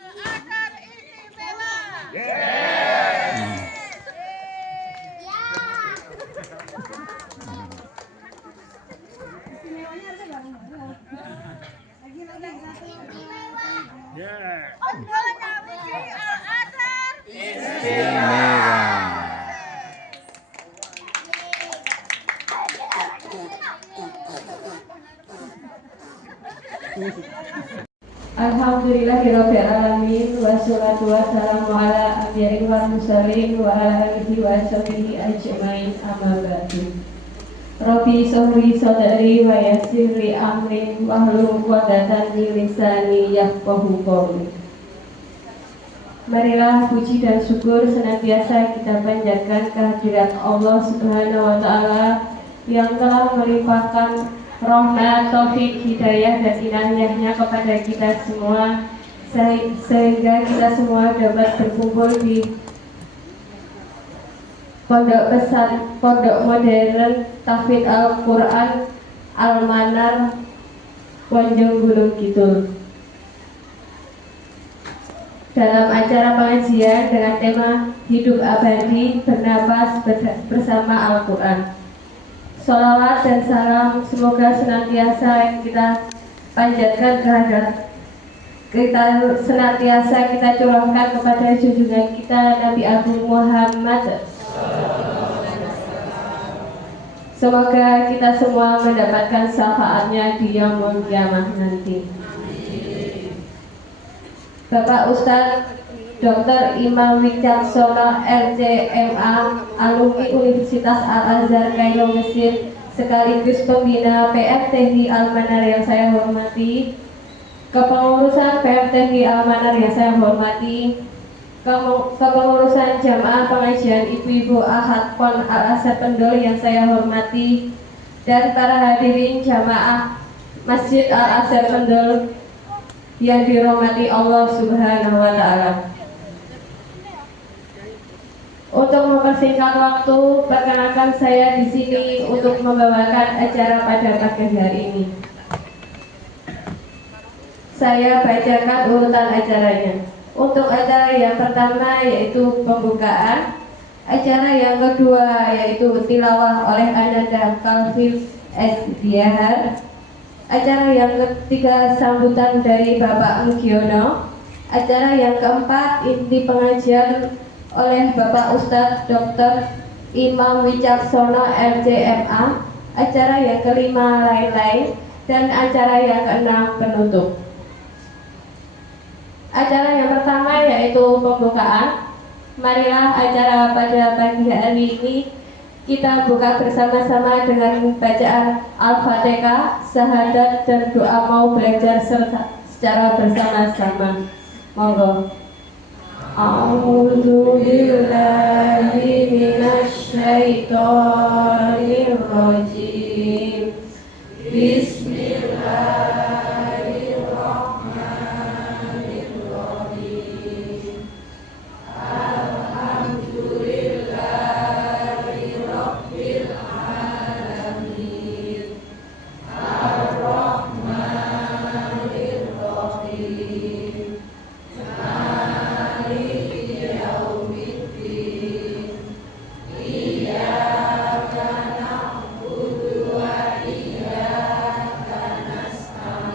Akan istimewa. Untuknya Wiji Al-Azhar Istimewa. Alhamdulillahirabbil alamin wassalatu wassalamu ala anbiya'i wal mursalin wa ala alihi wa sahbihi ajmain amma ba'du. Rabbi sholli sadri wa yassir li amri wahlul 'uqdatam min lisani yafqahu qawli. Marilah puji dan syukur senantiasa kita panjatkan kehadirat Allah Subhanahu wa taala yang telah melimpahkan rahmat, taufik, hidayah dan inayahnya kepada kita semua sehingga kita semua dapat berkumpul di Pondok Modern Tahfidz Al-Quran Al-Manar Wanjung Gunung Kidul dalam acara pengajian dengan tema Hidup Abadi Bernapas Bersama Al-Quran. Sholawat dan salam semoga senantiasa yang kita panjatkan senantiasa kita curahkan kepada junjungan kita Nabi Agung Muhammad. Semoga kita semua mendapatkan syafaatnya di yaumul qiyamah nanti. Bapak Ustadz Dr. Imam Wicaksono LCMA, alumni Universitas Al-Azhar Kairo Mesir, sekaligus pembina PFTHI Al-Manar yang saya hormati, kepengurusan PFTHI Al-Manar yang saya hormati, kepengurusan jamaah pengajian ibu-ibu Ahad Pon Al-Azhar Pendol yang saya hormati, dan para hadirin jamaah Masjid Al-Azhar Pendol yang dirahmati Allah Subhanahu wa taala. Untuk mempersingkat waktu, perkenalkan saya di sini untuk membawakan acara pada pagi hari ini. Saya bacakan urutan acaranya. Untuk acara yang pertama yaitu pembukaan, acara yang kedua yaitu tilawah oleh Ananda Kalfil S. Diahar, acara yang ketiga sambutan dari Bapak Mugiono, acara yang keempat inti pengajian oleh Bapak Ustadz Dr. Imam Wicaksono LCMA, acara yang kelima lain-lain, dan acara yang keenam penutup. Acara yang pertama yaitu pembukaan. Marilah acara pada pagi hari ini kita buka bersama-sama dengan bacaan Al-Fatihah, syahadat, dan doa mau belajar secara bersama-sama. Monggo. A'udzu billahi minasy syaithanir rajim. Bismillahirrahmanirrahim. Alhamdulillahirabbil alamin. Ar-Rahmanir Rahim. Iyyaka na'budu wa iyyaka nasta'in.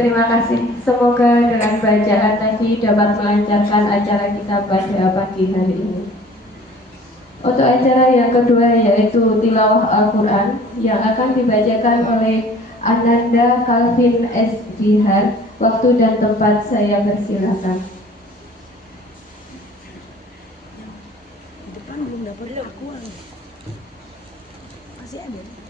Terima kasih. Semoga dengan bacaan tadi dapat melancarkan acara kita pada pagi hari ini. Untuk acara yang kedua yaitu tilawah Al-Quran yang akan dibacakan oleh Ananda Calvin S. Dihar. Waktu dan tempat saya persilakan. Depan belum dapat akuan. Masih ada.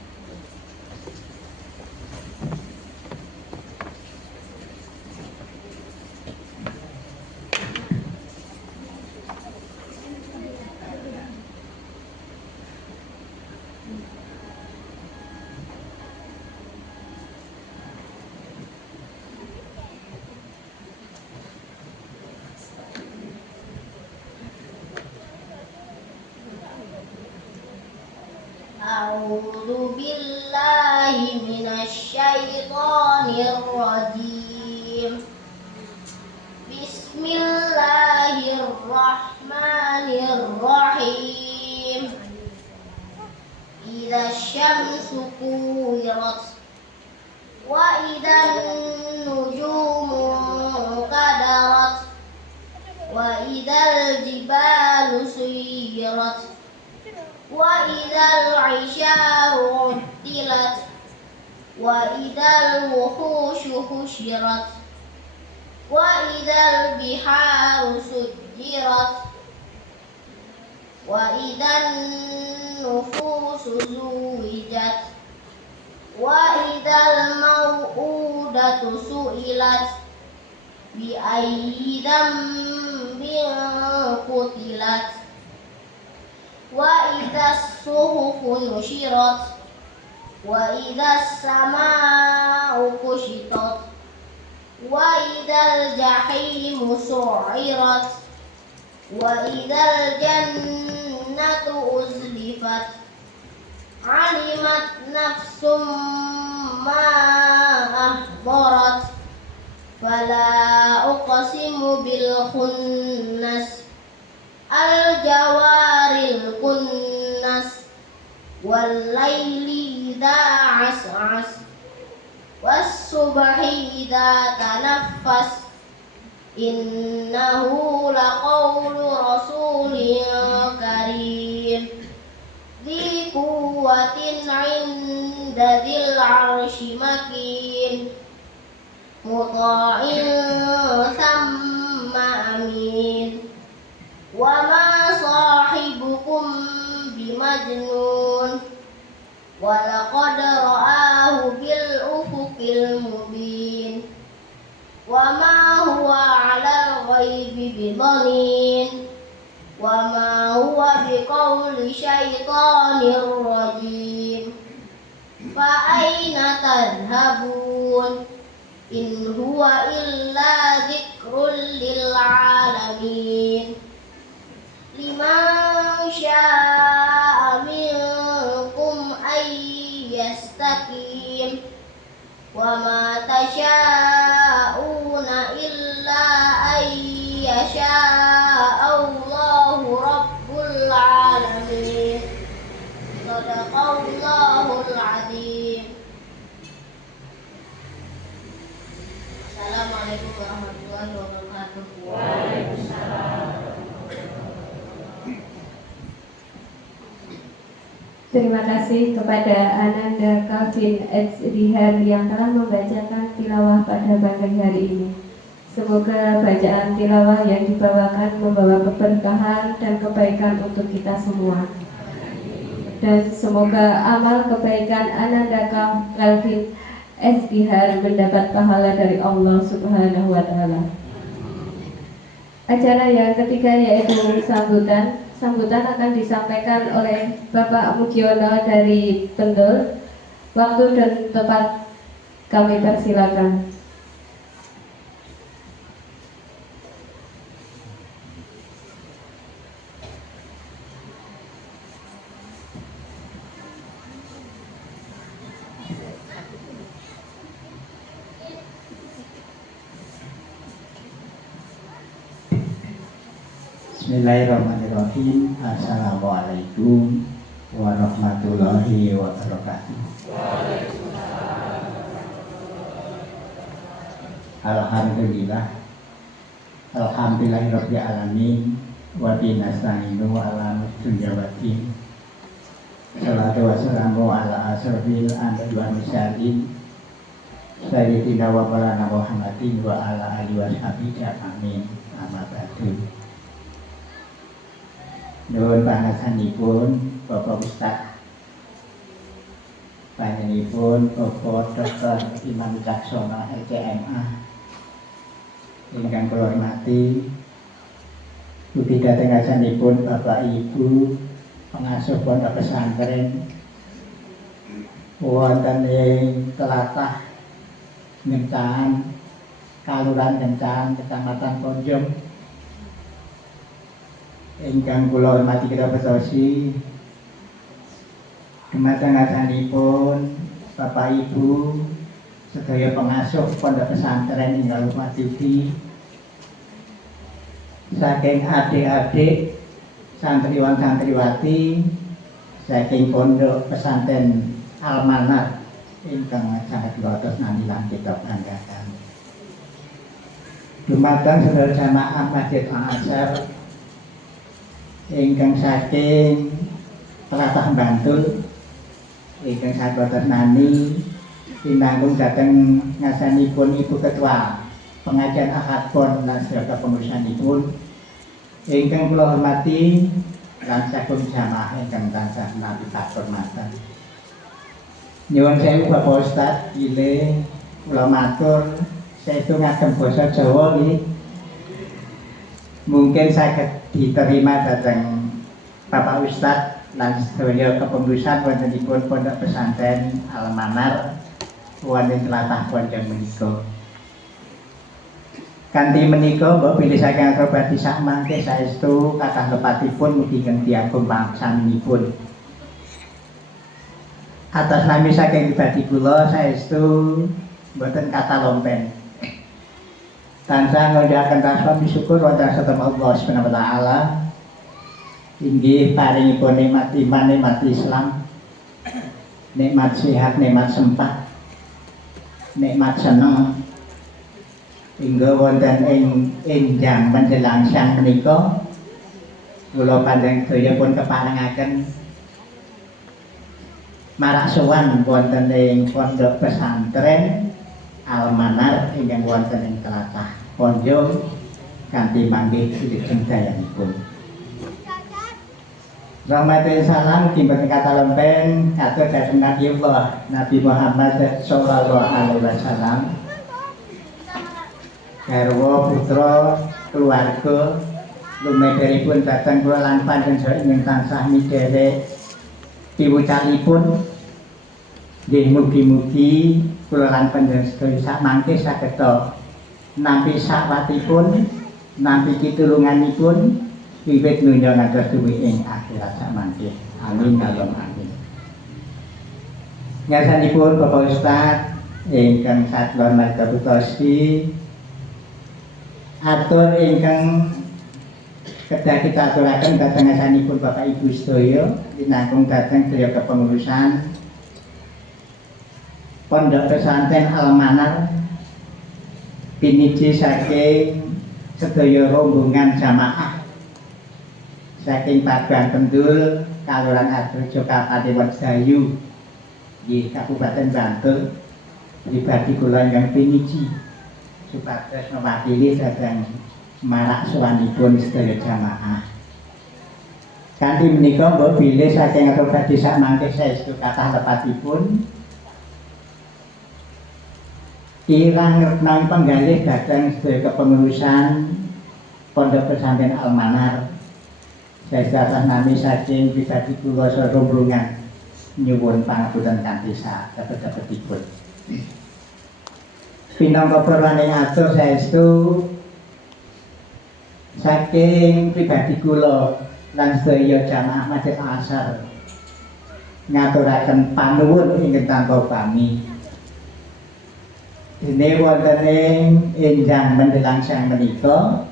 A'udzu billahi minasyaitonir rajim. Bismillahirrahmanirrahim. Idza syamsu kuwirat wa idzan nujumu qadarat wa idzal jibalu suyirat wa idzal 'isyaru uttilat wa idzal wuhushu husyirat wa idzal biharu sujjirat wa idzan nufusu zuwijat wa idzal mau'udatu su'ilat bi ayyi dzambin qutilat wa idzas suhufu nusyirat wa idzas samaa'u kushitat wa idzal jahimu su'irat wa idzal jannatu uzlifat alimat nafsum ma ahdarat fala uqsimu bil khunnas al jawaril kunnas wal laili idza as'as was subhi idza tanaffas innahu laqawlu rasulin karim dzi quwwatin 'inda dzil 'arsy makin muta'in thamma amin wa ma sahibukum bimajnun wa laqad ra'ahu bil ufuqil mubin wa ma huwa 'alal ghaibi bidhanin wa ma huwa biqauli syaitonir rajim fa aina tadhhabun in huwa illa dzikrul lil alamin liman syaa minkum ay yastaqim wa ma tasyauna illa ay yashaa Allahu rabbul alamin. Shadaqallahul azim. Assalamualaikum warahmatullahi wabarakatuh. Terima kasih kepada Ananda Calvin S. Dihar yang telah membacakan tilawah pada pagi hari ini. Semoga bacaan tilawah yang dibawakan membawa keberkahan dan kebaikan untuk kita semua. Dan semoga amal kebaikan Ananda Calvin S. Dihar mendapat pahala dari Allah Subhanahu wa Ta'ala. Acara yang ketiga yaitu sambutan. Sambutan akan disampaikan oleh Bapak Mugiono dari Bendul. Waktu dan tempat kami persilakan. Bismillahirrahmanirrahim. Assalamualaikum warahmatullahi wabarakatuh. Alhamdulillah. Alhamdulillahirabbil alamin wa binasta'inu ala dunya waddin. Salatu wassalamu ala asrofil anbiya'i wal mursalin sayyidina wa maulana Muhammadin wa ala alihi washabihi amin. Amma ba'du. Nuwun pangasanipun Bapak Ustaz, panjenenganipun Bapak Dr. Imam Wicaksono LCMA ingkang kula hormati, ugi dhateng asanipun Bapak Ibu pengasuh pondok pesantren wonten ing tlatah Ngencan, Kalurahan Ngencan, Kecamatan Ponjong, ingkang kula hormati kita besosi, dumateng asanipun Bapak Ibu sedaya pengasuh pondok pesantren ingkang hormati, saking adik-adik santriwan santriwati saking pondok pesantren Al-Manar ingkang sangat lotos nami lan kita banggakan. Dumateng sedaya jamaah Masjid Al-Azhar ingkang saking tlatah Bantul ingkang sangat lotos nami pinanggung dhateng ngasanipun Ibu Ketua Pengajian Ahad Pon lan sedaya pengurusanipun ingkang kula hormati lan saking jamaah ingkang tansah nami pakurmatan. Nyuwun sewu Bapak Ustaz, pilih kula matur saestu ngagem basa Jawa nggih. Mungkin saged diterima dhateng Bapak Ustaz lan sedaya kepengurusan wontenipun Pondok Pesantren Al-Manar wonten tlatah Ponjong menika. Kanthi menika mbok pilih saking akrabati sak mangke saestu kathah lepatipun mugi kanthi agung pangsaminipun. Atas nami saking pribadi kula saestu mboten kata lompen. Tansah ngunjukaken rasa syukur wonten satem Allah Subhanahu wa taala inggih paringipun nikmat iman, nikmat Islam, nikmat sehat, nikmat sempat, nikmat seneng. Hingga wonten ing jam menjelang siang menika kula panjang daya pun keparengaken marak sowan wonten ing pondok pesantren Al-Manar ingkang wonten ing tlatah Ponjong kanthi manggih wilujeng dayanipun. Rahmatan salam timbalan kata lempen katur dhateng Nabi Muhammad sallallahu alaihi wasallam. Garwa putra keluarga lumeberipun dhateng kula lan panjenengan ingkang tansah midherek piwucalipun nggih mugi-mugi kula lan panjenengan sedaya sak mangke saged nampi sakwatipun nampi pitulunganipun wiwit donya ngantos duwi ing akhirat sak mangke. Amin Allahumma amin. Nyasanipun Bapak Ustaz ingkang satrul margatosi atur ingkang kedah kita aturaken dhateng asanipun Bapak Ibu sedaya dinanggung dhateng griya kepengurusan Pondok Pesantren Al-Manar piniji saking sedaya rombongan jamaah saking Paduan Pendul Kalurahan Ardojo Kabupaten Wedhayu di Kabupaten Bantul. Pribadi kula ingkang piniji supados mewakili dhateng marak sowanipun sedaya jamaah. Kanthi menika mbok bilih saking akrabati sak mangke saestu kathah lepatipun kirang nang penggalih dhateng sedaya kepengurusan Pondok Pesantren Al-Manar. Saestu atas nami saking pribadi kula rombongan nyuwun pangapunten kanthi sakebet-kebetipun. Pinangka perwaning atur saestu saking pribadi kula lan sedaya jamaah Masjid Al-Azhar ngaturaken panuwun ingkang tanpa pami. Dene wonten ing enjang menjelang siang menika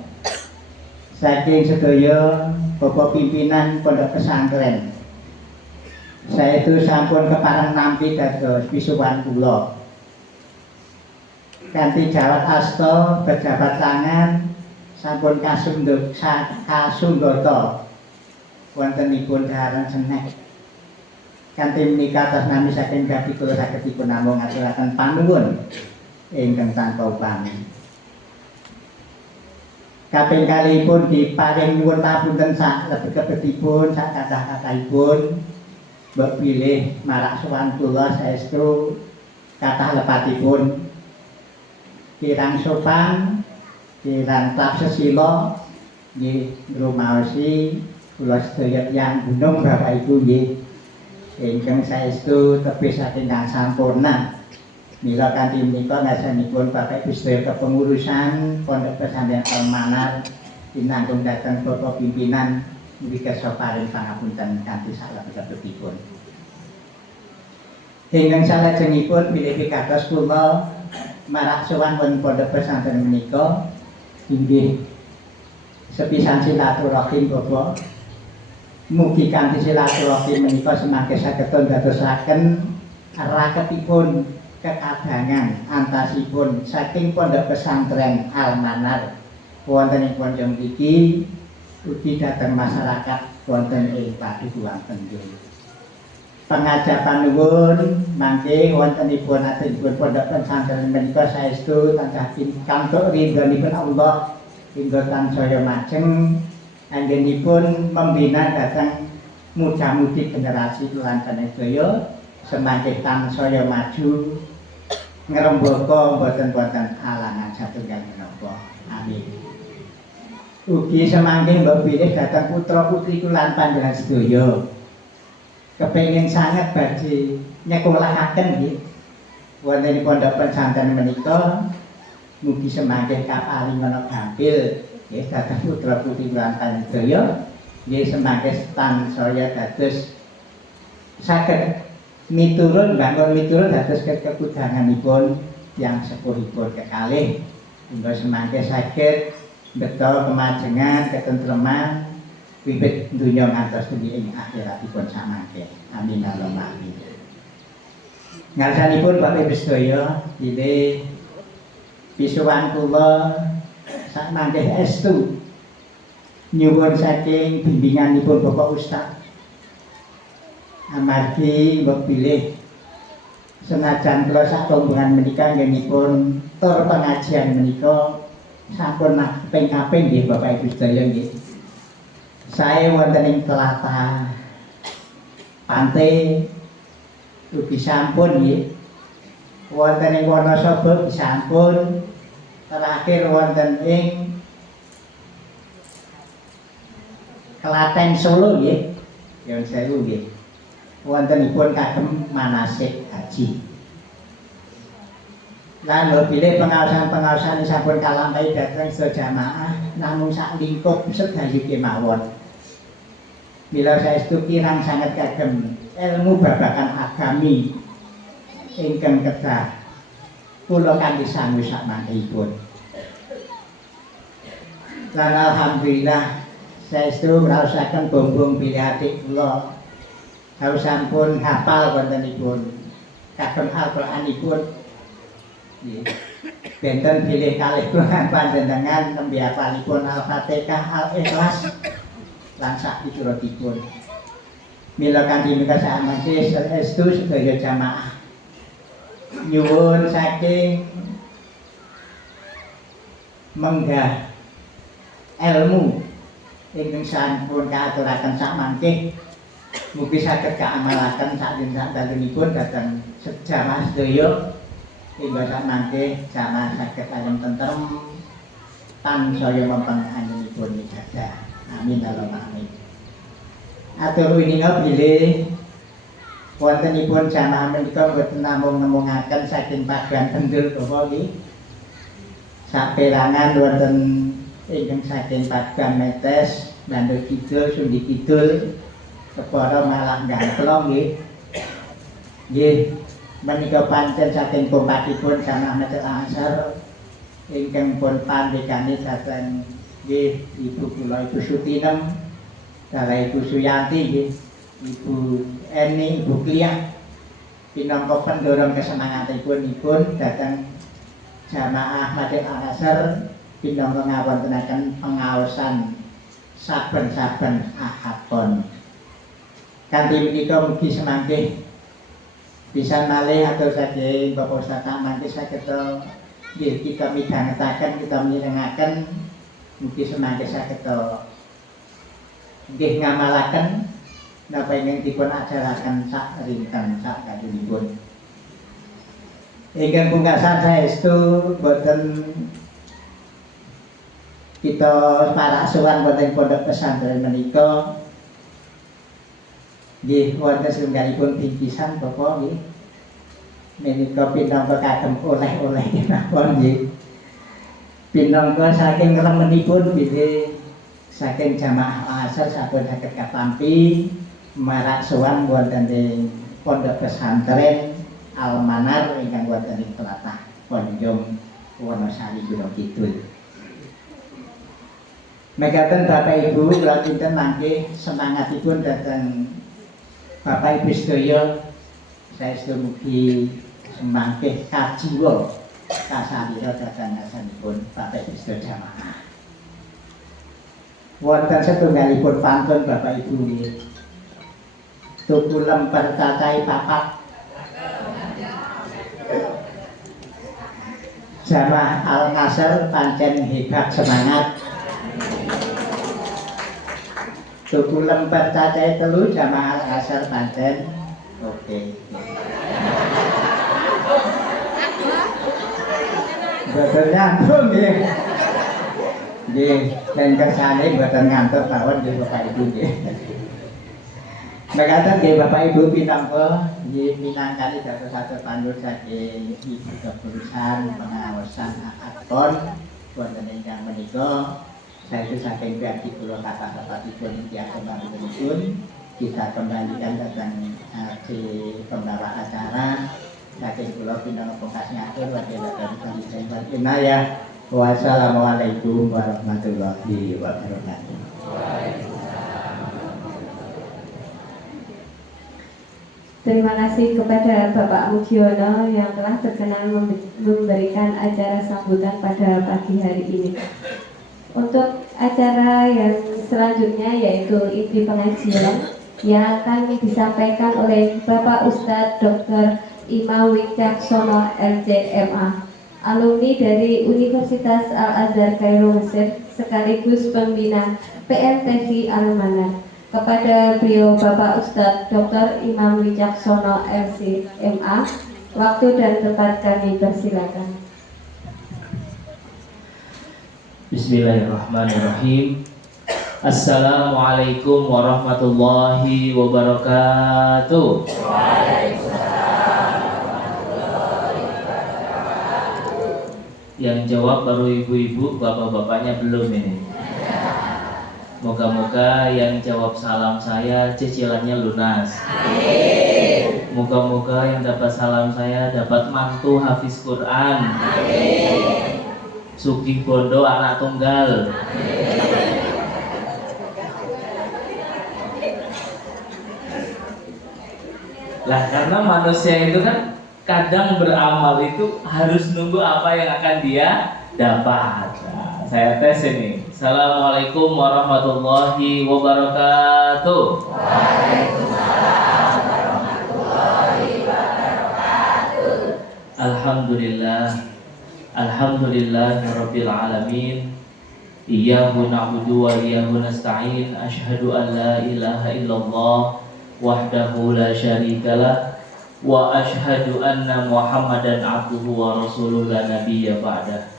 saking sedaya Bapak pimpinan Pondok Pesantren saestu sampun kepareng nampi dados pisuwan kula kanthi jawat asta pejabat tangan sampun kasunggata wontenipun daharan senek kanthi menika atas nami saking Bapak kula saged dipun namung ngaturaken panuwun ingkang tanpa upami. Kaping kalihipun diparing nyuwun pamunten sak lebet-lebetipun sak kathah-kathahipun mbok pilih marak sowan kula saestu kathah lepatipun kirang sopan kirang tapsesila nggih ngrumaosi kula sedaya tiyang gunung Bapak Ibu nggih ingkang saestu tebih saking sampurna. Mila kanthi menika ngasanipun Bapak Ibu sedaya kepengurusan Pondok Pesantren Al-Manar pinanggung dhateng Bapak pimpinan mugi kersa paring pangapunten kanthi salebet-lebetipun. Ingkang salajengipun bilih pitados kula marak sowan wonten Pondok Pesantren menika inggih sepisan silaturahim Bapak. Mugi kanthi silaturahim menika semangke saged dadosaken raketipun kekadangan antasipun saking Pondok Pesantren Al-Manar wonten ing Pondok iki ugi dhateng masyarakat wonten ing padukuhan Tenjo. Pengajapan nuwun mangke wontenipun atenipun Pondok Pesantren menika saestu tansah pikantuk ridhonipun Allah hingga tansaya majeng anggenipun membina dhateng muda-mudi generasi lan sedaya semangke tansaya maju ngrembaka boten-boten halangan satunggal menapa. Amin. Ugi semangke mbok pilih dhateng putra-putri kula lan panjenengan sedaya. Kepengin sanget badhe nyekolahaken nggih wonten ing Pondok Pesantren menika mugi semangke kaparingana gampil nggih dhateng putra-putri kula lan panjenengan sedaya nggih semangke tansaya dados saged miturut dados kekudanganipun yang sepuhipun kekalih hingga semangke saged beto kemajengan ketentreman wiwit dunya ngantos dugi ing akhiratipun samangke. Amin Allahumma amin. Ngarsanipun Bapak Ibu sedaya bilih pisuwan kula sakmangke estu nyuwun saking bimbinganipun Bapak Ustaz amargi mbok pilih senajan kula sak rombongan menika nggih tur pengajian menika sampun ping kaping nggih Bapak Ibu sedaya nggih. Sae wonten ing tlatah Pantai ugi sampun nggih. Wonten ing Wonosobo sampun terakhir wonten ing Klaten Solo nggih. Ya sewu nggih. Wontenipun kagem manasik haji. Lan pilih pengawasan sampun kalampahi dhateng sedaya jamaah namung sak lingkup sedayu kemawon. Mila saestu kirang sanget kagem ilmu babagan agami ingkang kedah kula kanthi sangu sakmangkipun. Lan alhamdulillah saestu ngraosaken bombong bilih adik kula harus sampun hafal wontenipun kagem Al-Qur'anipun. Benten bilih kalih kula panjenengan nembe hafalipun Al-Fatihah, Al-Ikhlas lan sak pituturipun. Mila kanthi menika samangke saestu sedaya jamaah nyuwun saking menggah ilmu ingkang sampun kaaturaken sakmangke mugi saged kaamalaken sak dalunipun dhateng jamaah sedaya hingga sakmangke jamaah saged ayem tentrem tansaya mempeng anjenipun ibadah. Amin Allahumma amin. Atur wininga bilih wontenipun jamaah menika boten namung nemungaken saking pagean Kendul Bapak nggih. Saperangan wonten ingkang saking pagean Metes, Bandul Kidul, Sundi Kidul, Kepara Malang Gantlong nggih. Nggih, menika pancen saking kompatipun jamaah Masjid Al-Azhar ingkang pun pandhekane dhateng nggih Ibu kula Ibu Sutinem, Dara Ibu Suyanti nggih, Ibu Eni, Ibu Kliah pinangka pendorong kesemangatipun dhateng jamaah Masjid Al-Azhar pinangka ngawontenaken pengaosan saben-saben Ahad pon. Kanthi menika mugi semangke pisan malih atur saking Bapak Ustaz mangke saged nggih kita midhangetaken, kita mirengaken mugi semangke saged nggih ngamalaken napa ingkang dipun ajaraken sak rinten sak kadulipun. Ingkang pungkasan saestu boten kita marak sowan wonten pondok pesantren menika nggih wonten setunggalipun bingkisan Bapak nggih menika pinangka kagem oleh-oleh napa nggih pinangka saking remenipun nggih saking jamaah Al-Azhar sampun saged katampi marak sowan wonten ing pondok pesantren Al-Manar ingkang wonten ing tlatah Ponjong Wonosari Gunung Kidul. Mekaten Bapak Ibu kula kinten mangke semangatipun dhateng Bapak Ibu sedaya saestu mugi semangke kajiwa kasarira dhateng ngasanipun Bapak Ibu sedaya jamaah. Wonten setunggalipun pantun Bapak Ibu nggih. Tuku lemper cacai papat. Jamaah Al-Azhar pancen hebat semangat. Tuku lemper cacai telu jamaah Al-Azhar pancen oke. Boten nyambung nggih. Nggih, ten kersane boten ngantuk mawon nggih Bapak Ibu nggih. Mekaten nggih Bapak Ibu pinangka nggih minangkani dados satu pandur saking Ibu Kepengurusan pengawasan Akadpon wonten ingkang menika. Saestu saking priyadi kula kathah sapatipun tiyang kemawonipun kita kembalikan datang pembawa acara saking kula pinangka pungkas ngatur wabillahi taufiq inayah. Wassalamualaikum warahmatullahi wabarakatuh. Terima kasih kepada Bapak Mugiono yang telah berkenan memberikan acara sambutan pada pagi hari ini. Untuk acara yang selanjutnya yaitu inti pengajian yang akan disampaikan oleh Bapak Ustadz Dr. Imam Wicaksono LCMA, alumni dari Universitas Al-Azhar Kairo Mesir sekaligus pembina PMTV Al-Manar. Kepada beliau Bapak Ustadz Dr. Imam Wicaksono LCMA, waktu dan tempat kami persilakan. Bismillahirrahmanirrahim. Assalamualaikum warahmatullahi wabarakatuh. Yang jawab baru ibu-ibu, bapak-bapaknya belum ini. Moga-moga yang jawab salam saya cicilannya lunas. Moga-moga yang dapat salam saya dapat mantu hafiz Quran. Sugih bondo anak tunggal. Lah karena manusia itu kan kadang beramal itu harus nunggu apa yang akan dia dapat. Nah, saya tes ini. Assalamualaikum warahmatullahi wabarakatuh. Waalaikumsalam warahmatullahi wabarakatuh. Alhamdulillah. Alhamdulillahirabbil alamin. Iyyahu na'budu wa iyyahu nasta'in. Asyhadu an la ilaha illallah wahdahu la syarikalah wa asyhadu anna Muhammadan abduhu wa rasuluhu la nabiyya ba'dah.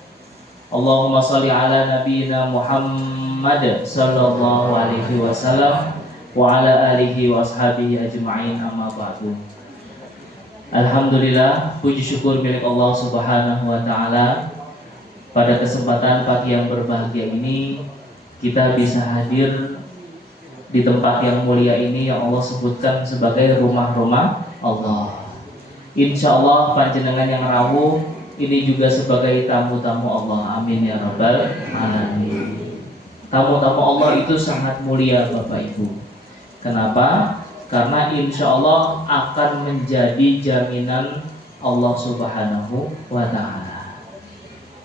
Allahumma shalli ala nabiyyina Muhammad sallallahu alaihi wasallam wa ala alihi wa ashabihi ajma'in, amma ba'du. Alhamdulillah, puji syukur milik Allah Subhanahu wa taala. Pada kesempatan pagi yang berbahagia ini kita bisa hadir di tempat yang mulia ini yang Allah sebutkan sebagai rumah-rumah Allah. Insya Allah panjenengan yang rawuh ini juga sebagai tamu-tamu Allah. Amin ya rabbal alamin. Tamu-tamu Allah itu sangat mulia Bapak Ibu. Kenapa? Karena insya Allah akan menjadi jaminan Allah Subhanahu wa ta'ala.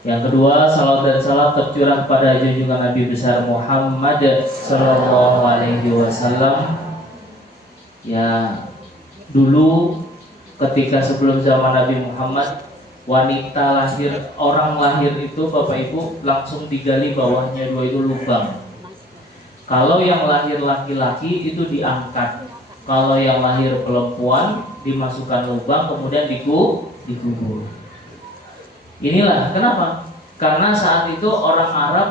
Yang kedua, salawat dan salam tercurah pada junjungan Nabi besar Muhammad Sallallahu Alaihi Wasallam. Ya, dulu ketika sebelum zaman Nabi Muhammad, wanita lahir, orang lahir itu Bapak Ibu langsung digali bawahnya 2 itu lubang. Kalau yang lahir laki-laki itu diangkat. Kalau yang lahir perempuan dimasukkan lubang kemudian dikubur. Inilah kenapa? Karena saat itu orang Arab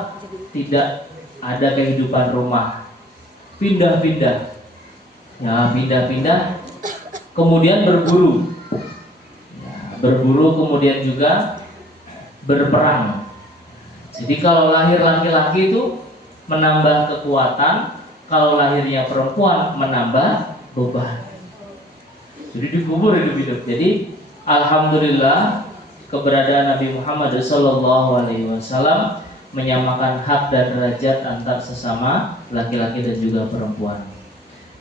tidak ada kehidupan rumah, pindah-pindah, ya pindah-pindah, kemudian berburu, ya, berburu kemudian juga berperang. Jadi kalau lahir laki-laki itu menambah kekuatan, kalau lahirnya perempuan menambah beban. Jadi dikubur hidup-hidup. Jadi alhamdulillah keberadaan Nabi Muhammad SAW menyamakan hak dan derajat antar sesama laki-laki dan juga perempuan.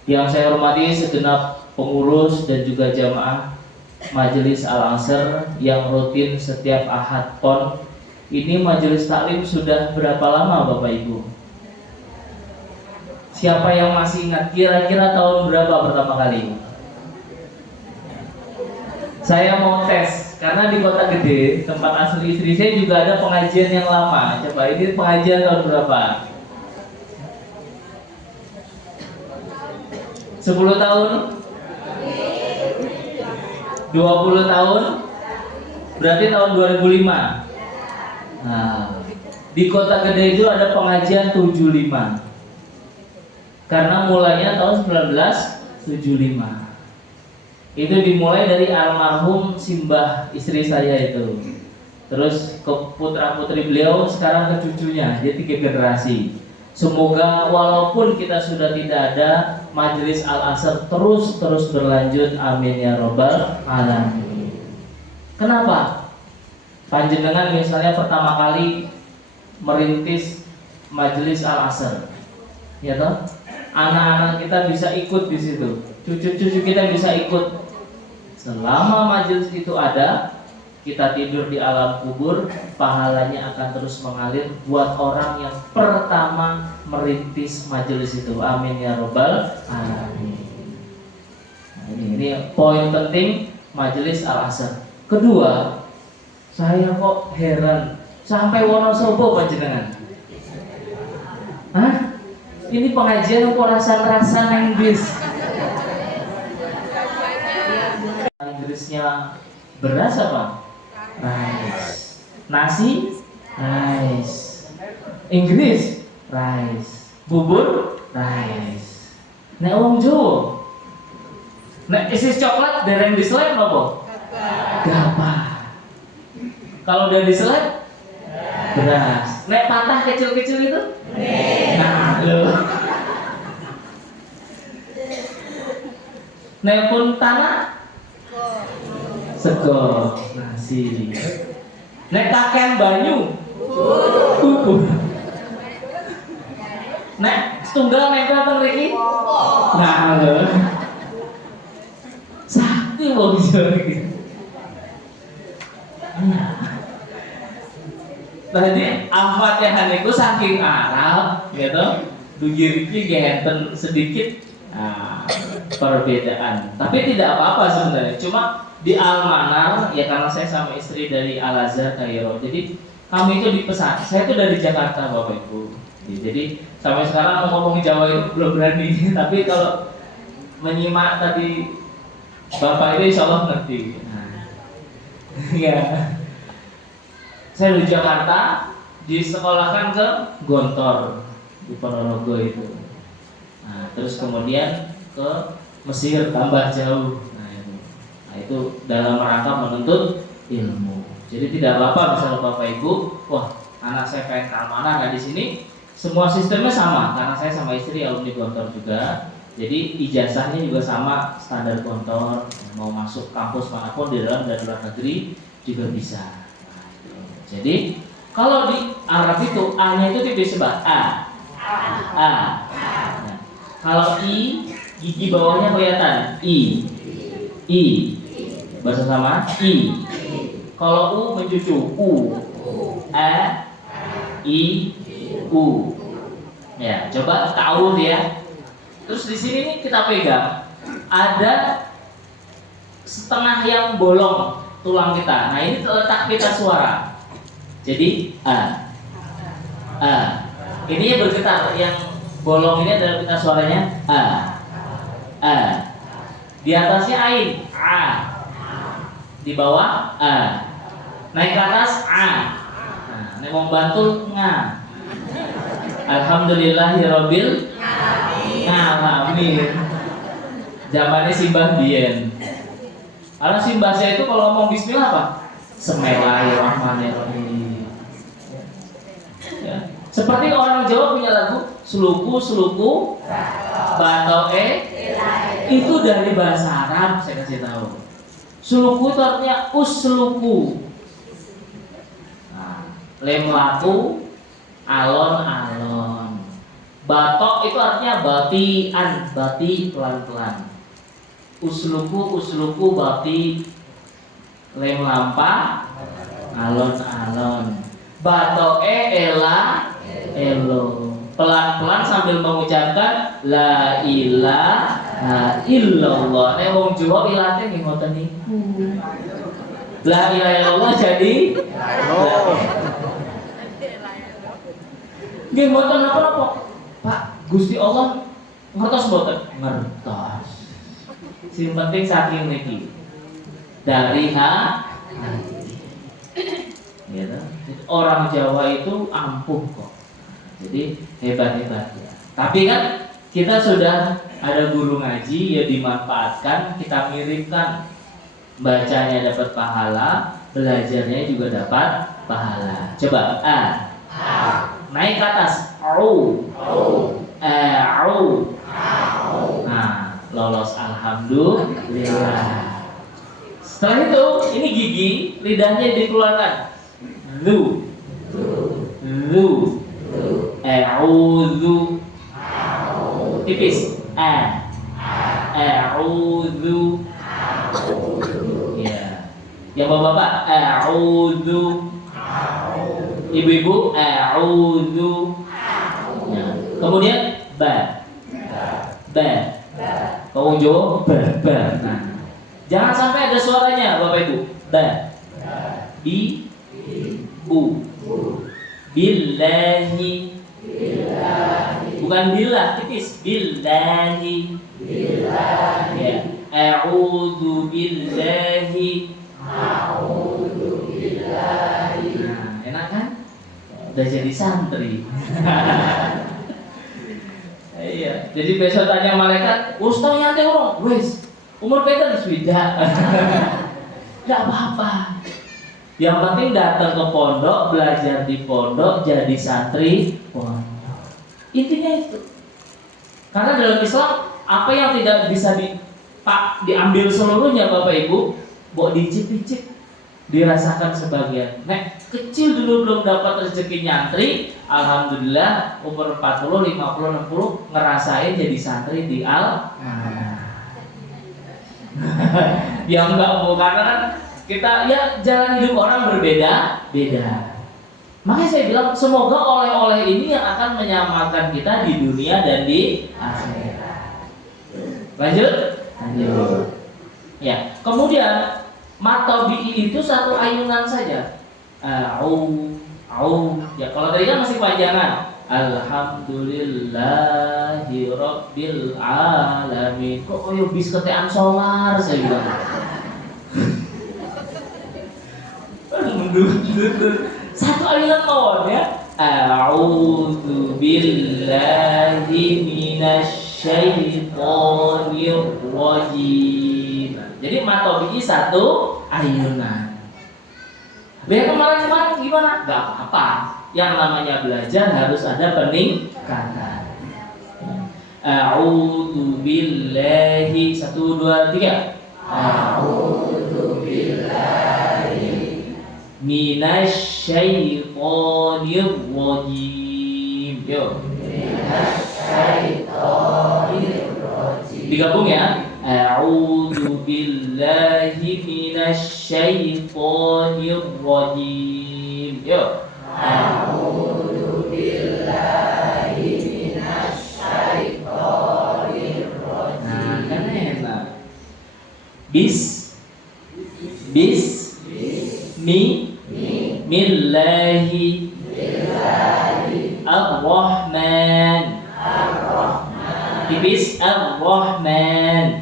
Yang saya hormati segenap pengurus dan juga jamaah Majelis Al-Asr yang rutin setiap Ahad PON. Ini majelis taklim sudah berapa lama Bapak Ibu? Siapa yang masih ingat kira-kira tahun berapa pertama kali? Saya mau tes, karena di Kota Gede, tempat asli istri saya juga ada pengajian yang lama. Coba ini pengajian tahun berapa? 10 tahun? 20 tahun? Berarti tahun 2005. Nah, di Kota Gede itu ada pengajian 75. Karena mulainya tahun 1975. Itu dimulai dari almarhum Simbah istri saya itu. Terus ke putra-putri beliau, sekarang ke cucunya, jadi 3 generasi. Semoga walaupun kita sudah tidak ada, Majelis Al-Asr terus berlanjut, amin ya robbal alamin. Kenapa? Panjenengan misalnya pertama kali merintis Majelis Al-Asr, ya toh? Anak-anak kita bisa ikut di situ, cucu-cucu kita bisa ikut. Selama majelis itu ada, kita tidur di alam kubur, pahalanya akan terus mengalir buat orang yang pertama merintis majelis itu. Amin ya robbal alamin. Nah, ini poin penting Majelis Al-Asr. Kedua, saya kok heran sampai Wonosobo panjenengan. Hah? Ini pengajian kok rasa Inggris. Inggrisnya beras apa? Rice. Nasi? Rice. Inggris? Rice. Bubur? Rice. Nek wong Jawa, nek isi coklat dereng diselip apa? Gapah. Kalau udah diselip beras. Nek patah kecil-kecil itu? Nah, loh. Nek pun tanah? Sego, nasi. Nek kakean banyu? Bubur. Nek setunggal nek teng mriki? Nah, lho. Sakti wong Jawa iki. Tadi Al-Fatihah niku saking Arab, gitu. Dugi iki ngenten sedikit perbedaan. Tapi tidak apa-apa sebenarnya. Cuma di Al-Manar, ya karena saya sama istri dari Al-Azhar Kairo. Jadi kami itu dipesan. Saya itu dari Jakarta Bapak Ibu. Jadi sampai sekarang ngomong Jawa itu belum berani. Tapi kalau menyimak tadi Bapak itu insya Allah ngerti. Ya. Saya di Jakarta, disekolahkan ke Gontor di Ponorogo itu. Nah, terus kemudian ke Mesir tambah jauh. Nah, itu dalam rangka menuntut ilmu. Jadi tidak apa-apa misalnya Bapak Ibu, wah anak saya pengen ke Al-Manar, nah di sini semua sistemnya sama karena saya sama istri alumni Gontor juga. Jadi ijazahnya juga sama standar Gontor. Mau masuk kampus manapun di dalam dan luar negeri juga bisa. Nah, jadi kalau di Arab itu A-nya itu disebut A. Nah, kalau I, gigi bawahnya kelihatan I. Bahasa sama I. Kalau U mencucu U. A, I, U. Ya, coba ta'awud ya. Terus di sini nih kita pegang ada setengah yang bolong tulang kita. Nah, ini letak pita suara. Jadi A. Ininya bergetar. Yang bolong ini adalah pita suaranya A. Di atasnya ain, A. Di bawah A. Naik ke atas A. Nah, ini mau bantu nga. Alhamdulillahirabbil alamin. Zamannya Simbah Bien. Karena Simbah saya itu kalau ngomong bismillah apa? Bismillahirrahmanirrahim. Ya. Seperti orang Jawa punya lagu Seluku Batoe. Itu dari bahasa Arab, saya kasih tahu. Seluku itu artinya usluku. Nah, lemlaku alon-alon. Batok itu artinya bati pelan-pelan. Usluku bati lem lampa alon-alon. Batoe elo. Pelan-pelan sambil mengucapkan la ilaha illallah. Nek wong Jawa ilate nggih ngoten niku. La ilaha illallah jadi nggih mboten napa-napa. Pak, Gusti Allah ngertos mboten? Ngertos. Sing penting saking niki. Dari gitu. Orang Jawa itu ampuh kok. Jadi hebat-hebat ya. Tapi kan kita sudah ada guru ngaji, ya dimanfaatkan, kita miripkan. Bacanya dapat pahala, belajarnya juga dapat pahala. Coba A. Naik ke atas. Au. Nah, lolos alhamdulillah. Setelah itu, ini gigi, lidahnya dikeluarkan. Lu. A'udzu. Tipis. A'udzu. Ya. Yang bapak-bapak, a'udzu. Ibu-ibu, a'udzu. Ya. Kemudian ba. Kaum Jawa ba. Nah, jangan sampai ada suaranya, Bapak Ibu. Ba. Bi. Bu. Billahi. Bukan billah, tipis. Billahi. Ya. A'udzu billahi. Nah, enak kan? Udah jadi santri. Iya. Jadi besok tanya malaikat, "Ustaz nyate urung?" Wis, umur kita wis beda. Enggak apa-apa. Yang penting datang ke pondok, belajar di pondok, jadi santri pondok. Intinya itu. Karena dalam Islam apa yang tidak bisa diambil seluruhnya Bapak Ibu, mau dicip-cip, dirasakan sebagian. Nek kecil dulu belum dapat rezeki nyantri, alhamdulillah umur 40, 50, 60 ngerasain jadi santri di yang enggak mau, karena kan kita ya jalan hidup orang berbeda-beda. Makanya saya bilang semoga oleh-oleh ini yang akan menyamakan kita di dunia dan di akhirat. Lanjut. Ya, kemudian matobi itu satu ayunan saja. Ya kalau tadi kan masih panjangan. Alhamdulillahirabbil alamin. Kok koyo bis ketean songar saya bilang. Satu ayunan mawon ya. A'udzu billahi minasyaitonir rajim. Jadi matobi satu ayunan. Biar kemarin gimana? Gak apa-apa. Yang namanya belajar harus ada peningkatan. A'udzu billahi 1 2 3. A'udzu billahi minasyaitonir rajim. Yo. Minasyaitonir rajim. Digabung ya. A'udzu billahi minasyaitonir rajim. Yuk. Nah, kan enak. Millahi Ar-Rahman. Tipis Ar-Rahman.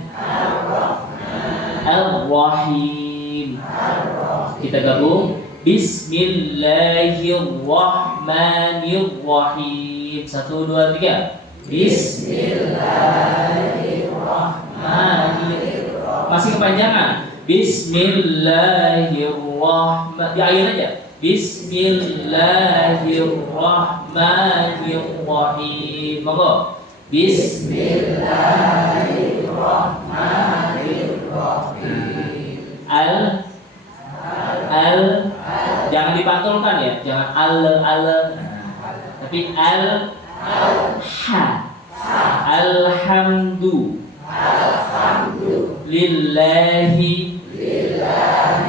Ar-Rahim. Kita gabung. Bismillahirrahmanirrahim. 1, 2, 3. Bismillahirrahmanirrahim. Masih kepanjangan. Bismillahirrahmanirrahim. Di akhir aja. Bismillahirrahmanirrahim. Monggo. Bismillahirrahmanirrahim. Jangan dipantulkan ya, jangan tapi alhamdu lillahi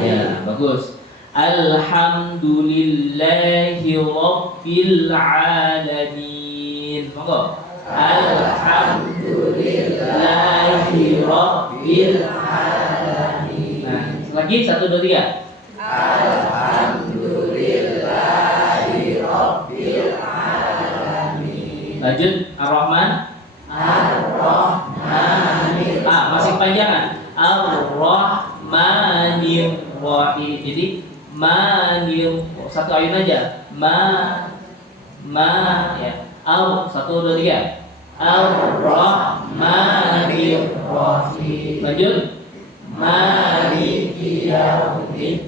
ya bagus. Alhamdulillahi rabbil alamin. Monggo. Alhamdulillahi rabbil alamin. Nah, lagi 1, 2, 3. Alhamdulillahi rabbil alamin. Lanjut. Ar-Rahman. Ar-Rahmanir. Masih kepanjangan. Ar-Rahmanir-Rahim. Jadi manir, satu ayun aja. Ya. 1, 2, 3. Ar-Rahmanir-Rahim. Lanjut. Maliki yaumiddin.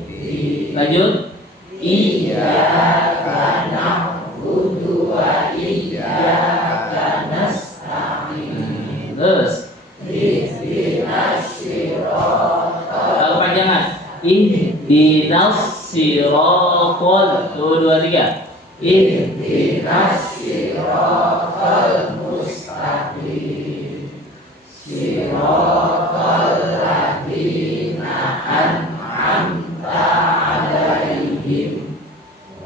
Lanjut. Iyyaka na'budu wa iyyaka nasta'in. Terus. Ihdinas siratal. Panjangan. Ihdinas siratal. 1, 2, 3. Ihdinas siratal mustaqim. Siratal ladzina an'amta 'alaihim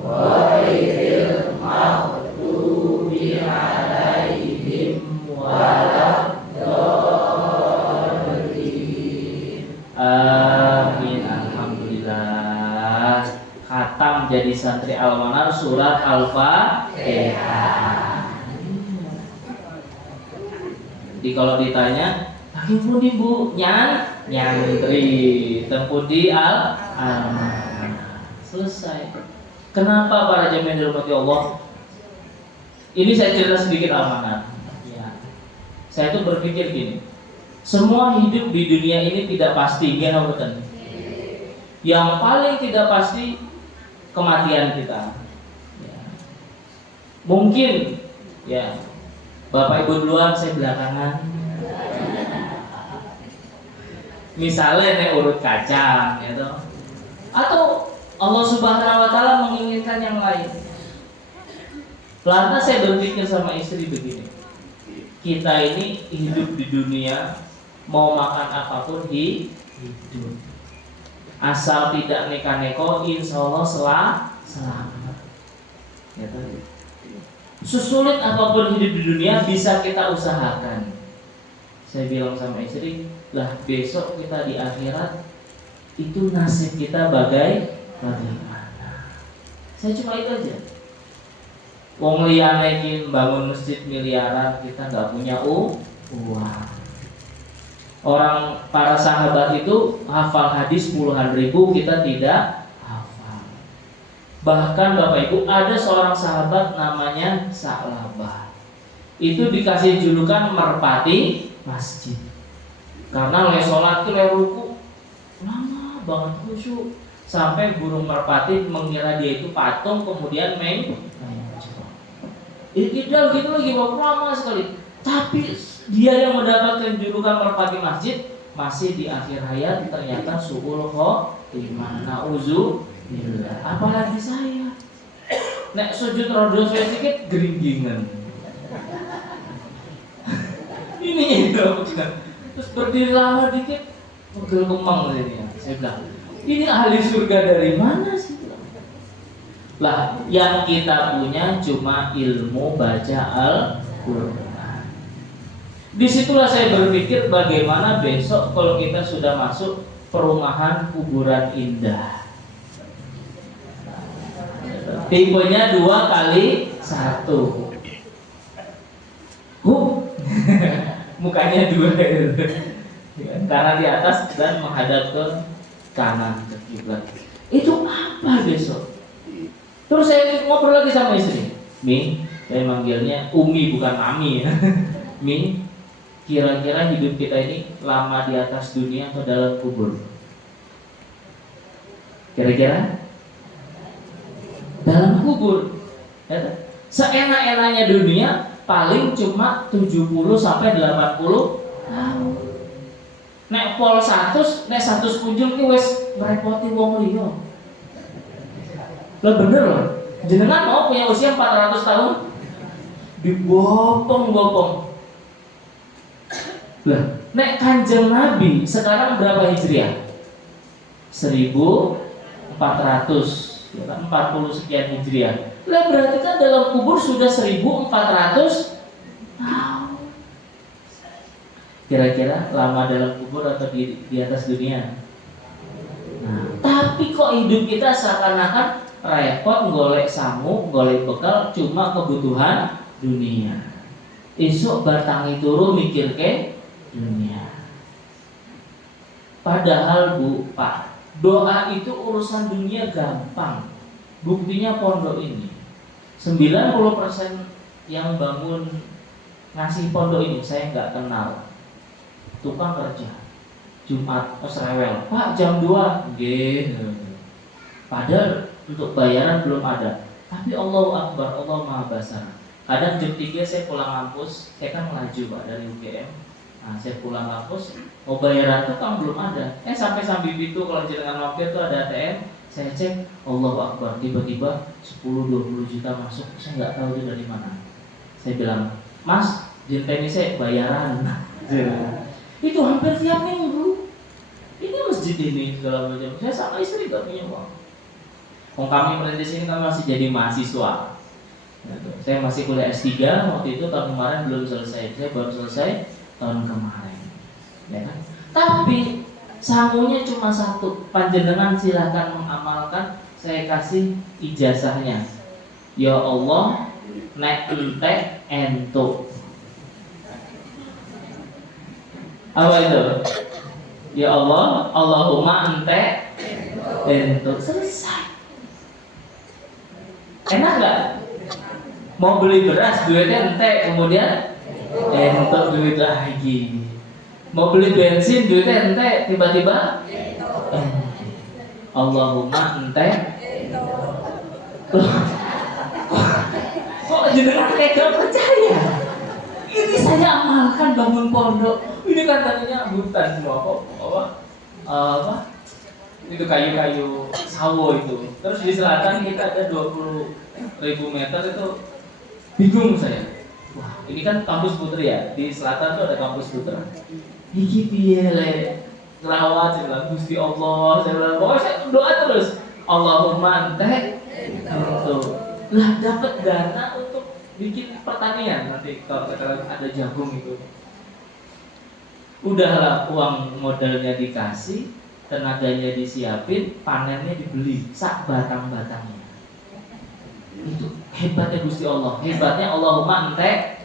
ghairil maghdubi 'alaihim waladdallin. Amin. Alhamdulillah. Khatam jadi santri Al-Manar surat Al-Fatihah. Jadi kalau ditanya, tempun di Bu nyantri, tempun di Al-Manar. Selesai. Kenapa para jamaah dirahmati Allah? Ini saya cerita sedikit Al-Manar. Ya. Saya tuh berpikir gini, semua hidup di dunia ini tidak pasti, ya betul. Yang paling tidak pasti kematian kita. Ya. Mungkin, ya. Bapak Ibu duluan, saya belakangan. Misalnya naik urut kacang, gitu. Atau Allah Subhanahu Wa Taala menginginkan yang lain. Lantas saya berpikir sama istri begini, kita ini hidup di dunia, mau makan apapun hidup. Asal tidak neka-neko, insya Allah selamat. Gitu. Sesulit apapun hidup di dunia bisa kita usahakan. Saya bilang sama istri, lah besok kita di akhirat itu nasib kita bagaimana? Saya cuma itu aja. Wong liyane bangun masjid miliaran, kita nggak punya uang. Orang para sahabat itu hafal hadis puluhan ribu, kita tidak hafal. Bahkan Bapak Ibu, ada seorang sahabat namanya Sa'labah. Itu dikasih julukan merpati masjid. Karena le sholat itu le ruku lama banget khusyuk, sampai burung merpati mengira dia itu patung, kemudian Iqtidal gitu lagi lama sekali. Tapi dia yang mendapatkan julukan merpati masjid masih di akhir hayat ternyata su'ul khotimah. Na'udzubillah. Apalagi saya. Nek sujud rodo saya sedikit geringgingan. Ini itu. Terus berdiri lama dikit pegel kemang ini. Saya bilang, ini ahli surga dari mana sih? Lah, yang kita punya cuma ilmu baca Al-Quran. Disitulah saya berpikir bagaimana besok kalau kita sudah masuk perumahan kuburan indah. Tipenya 2x1. Mukanya 2 karena di atas dan menghadap ke kanan ke kiblat. Itu apa besok? Terus saya ngobrol lagi sama istri. Mi, saya manggilnya Umi bukan Mami ya. Mi, kira-kira hidup kita ini lama di atas dunia atau dalam kubur? Kira-kira dalam kubur. Seenak-enaknya dunia paling cuma 70 sampai 80 tahun. Nek pol 100, nek 100 kunjung ki wis ngrepoti wong liya. Lah bener loh. Jenengan mau punya usia 400 tahun? Dibopong-bopong. Lah, nek Kanjeng Nabi sekarang berapa Hijriah? 1400, ya kan 40 sekian Hijriah. Lah berarti kan dalam kubur sudah 1400 tahun. Kira-kira lama dalam kubur atau di atas dunia? Nah, tapi kok hidup kita seakan-akan repot golek samu, golek bekal cuma kebutuhan dunia. Esok batangi turu mikir ke dunia. Padahal Bu, Pak, doa itu urusan dunia gampang. Buktinya pondok ini 90% yang bangun ngasih pondok ini saya nggak kenal. Tukang kerja Jumat rewel, Pak jam 2 nggih. Padahal untuk bayaran belum ada. Tapi Allahu Akbar, Allah Maha Basar. Kadang jam 3 saya pulang kampus, saya kan melaju Pak dari UGM. Nah, saya pulang kampus, mau bayaran tuh kan belum ada. Sampai itu kalau jenengan mampir tuh ada ATM, saya cek, Allahu Akbar, tiba-tiba 10-20 juta masuk, saya nggak tahu itu dari mana. Saya bilang, Mas, jenteni saya bayaran. Itu hampir tiap minggu. Ini masjid ini segala macam. Saya sama istri gak punya uang. Kami merintis ini kami masih jadi mahasiswa. Saya masih kuliah S3 waktu itu, tahun kemarin belum selesai. Saya baru selesai tahun kemarin, ya kan? Tapi sangunya cuma satu. Panjenengan silakan mengamalkan. Saya kasih ijazahnya. Ya Allah, nek entek entuk. Apa itu? Ya Allah, Allahumma entek entuk. Selesai. Enak nggak? Mau beli beras duitnya entek, kemudian entuk duit lagi. Mau beli bensin duitnya entek, tiba-tiba Allahumma entek. Kok jenengan kayak gak percaya? Ini saya amalkan bangun pondok. Ini kan tadinya hutan semua apa? Itu kayu-kayu sawo itu. Terus di selatan kita ada 20.000 meter itu. Bingung saya. Wah, ini kan kampus Putri ya. Di selatan tuh ada kampus Putra. Iki piye le? Ngerawat, saya bilang Gusti Allah. Saya bilang, pokoknya saya doa terus. Allahumma entek untuk lah dapat dana untuk bikin pertanian nanti kalau ada jagung itu. Udahlah uang modalnya dikasih, tenaganya disiapin, panennya dibeli, sak batang-batangnya. Itu hebatnya Gusti Allah, hebatnya Allahumma entek.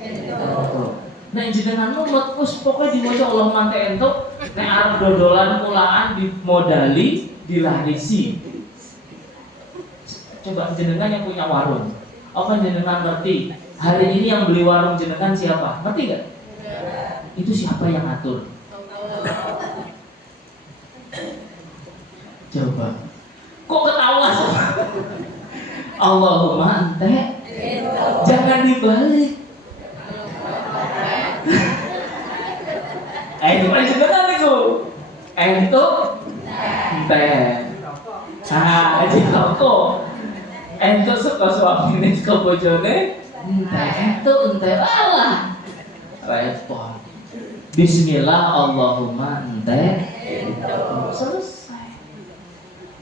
Nah jenengan numut pokoknya dimaca Allahumma entek entuk, nek arep dodolan pulaan dimodali, dilarisi. Coba jenengan yang punya warung, apa jenengan ngerti hari ini yang beli warung jenengan siapa? Ngerti gak? Itu siapa yang atur? Coba. Kok ketawa? Allahumma entek. Jangan dibalik. Gimana jenengan itu? Entuk entek. Ah, kok entuk suka suamine ke bojone entuk entek alah repot. Bismillah Allahumma entek selesai.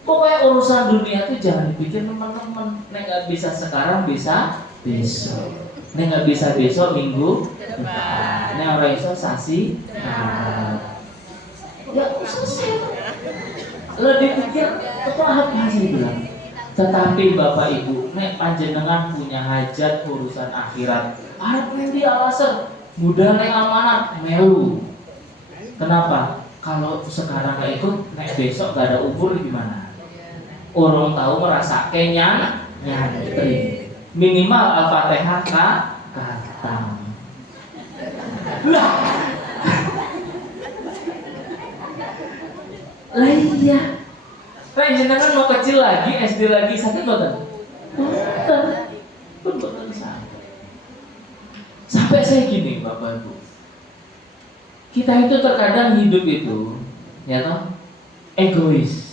Pokoknya urusan dunia itu jangan dipikir teman-teman. Nek nggak bisa sekarang bisa besok. Nek nggak bisa besok minggu depan. Nek orang iso sasi. Ya selesai. Lo dipikir itu apa sih bilang? Tetapi Bapak Ibu, nek panjenengan punya hajat urusan akhirat, arep ngendi alasan mudah nek amanat melu. Kenapa? Kalau sekarang nggak ikut, nek besok nggak ada umur gimana? Orang tahu merasa nyantri. Minimal Al-Fatihah khatam. Lah iya. Panjenengan mau kecil lagi, SD lagi, sakit boten? Boten sakit. Sampai saya gini, Bapak Ibu. Kita itu terkadang hidup itu, ya toh, egois.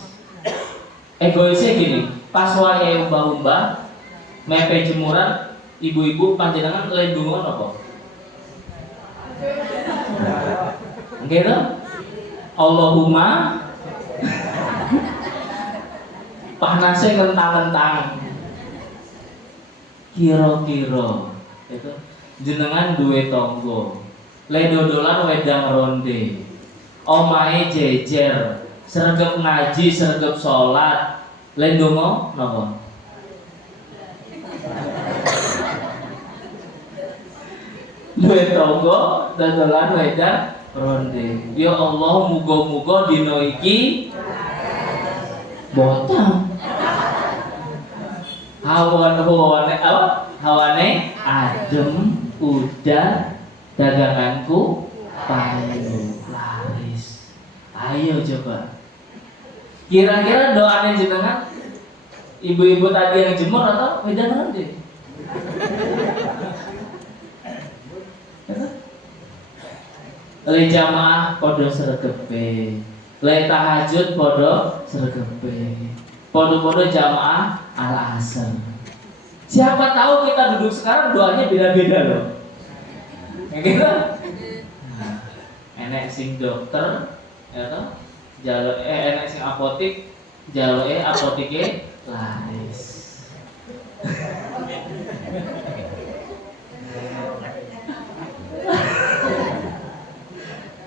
Egoisnya gini, pas wae umba-umba, mepe jemuran, ibu-ibu panjenengan lendungan apa? Nggih toh? Allahumma panasnya ngentang-ngentang. Kira-kira itu jenengan duwe tonggo, le dodolan wedang ronde, omahe jejer, sregep ngaji, sregep sholat, le ndonga napa? Duwe tonggo, dodolan wedang ronde. Ya Allah, muga-muga dina iki botang. Hawane adem, udah daganganku payu laris. Ayo coba. Kira-kira doanya jenengan ibu-ibu tadi yang jemur atau wedang ronde? Le jamaah podo sregepe, le tahajud podo sregepe, podo-podo jamaah al-asr. Siapa tahu kita duduk sekarang doanya beda-beda loh. Ya gitu. Nah, enek sing dokter, ya toh, enek sing apotik, jaloke apotike laris.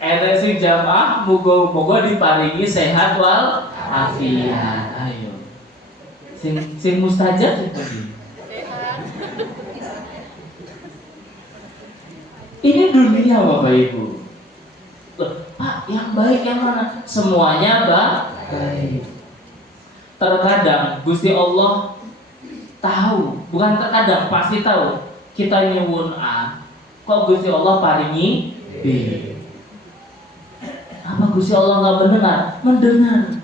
Enek sing jamaah muga-muga diparingi sehat wal afiat. Ayo. Sing mustajab itu. Ini dunia Bapak Ibu. Loh, Pak, yang baik yang mana? Semuanya baik. Terkadang Gusti Allah tahu, bukan terkadang, pasti tahu. Kita nyuwun A, kok Gusti Allah paringi B. Apa Gusti Allah nggak mendengar? Mendengar.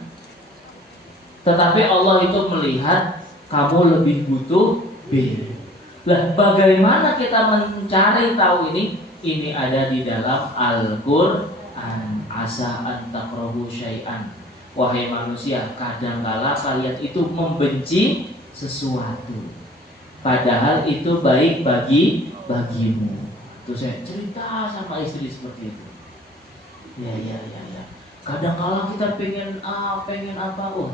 Tetapi Allah itu melihat kamu lebih butuh B. Lah, bagaimana kita mencari tahu ini? Ini ada di dalam Al-Qur'an. Asa an takrahu syai'an. Wahai manusia, kadangkala kalian itu membenci sesuatu, padahal itu baik bagimu. Terus saya cerita sama istri seperti itu. Ya. Kadangkala kita pengen apa,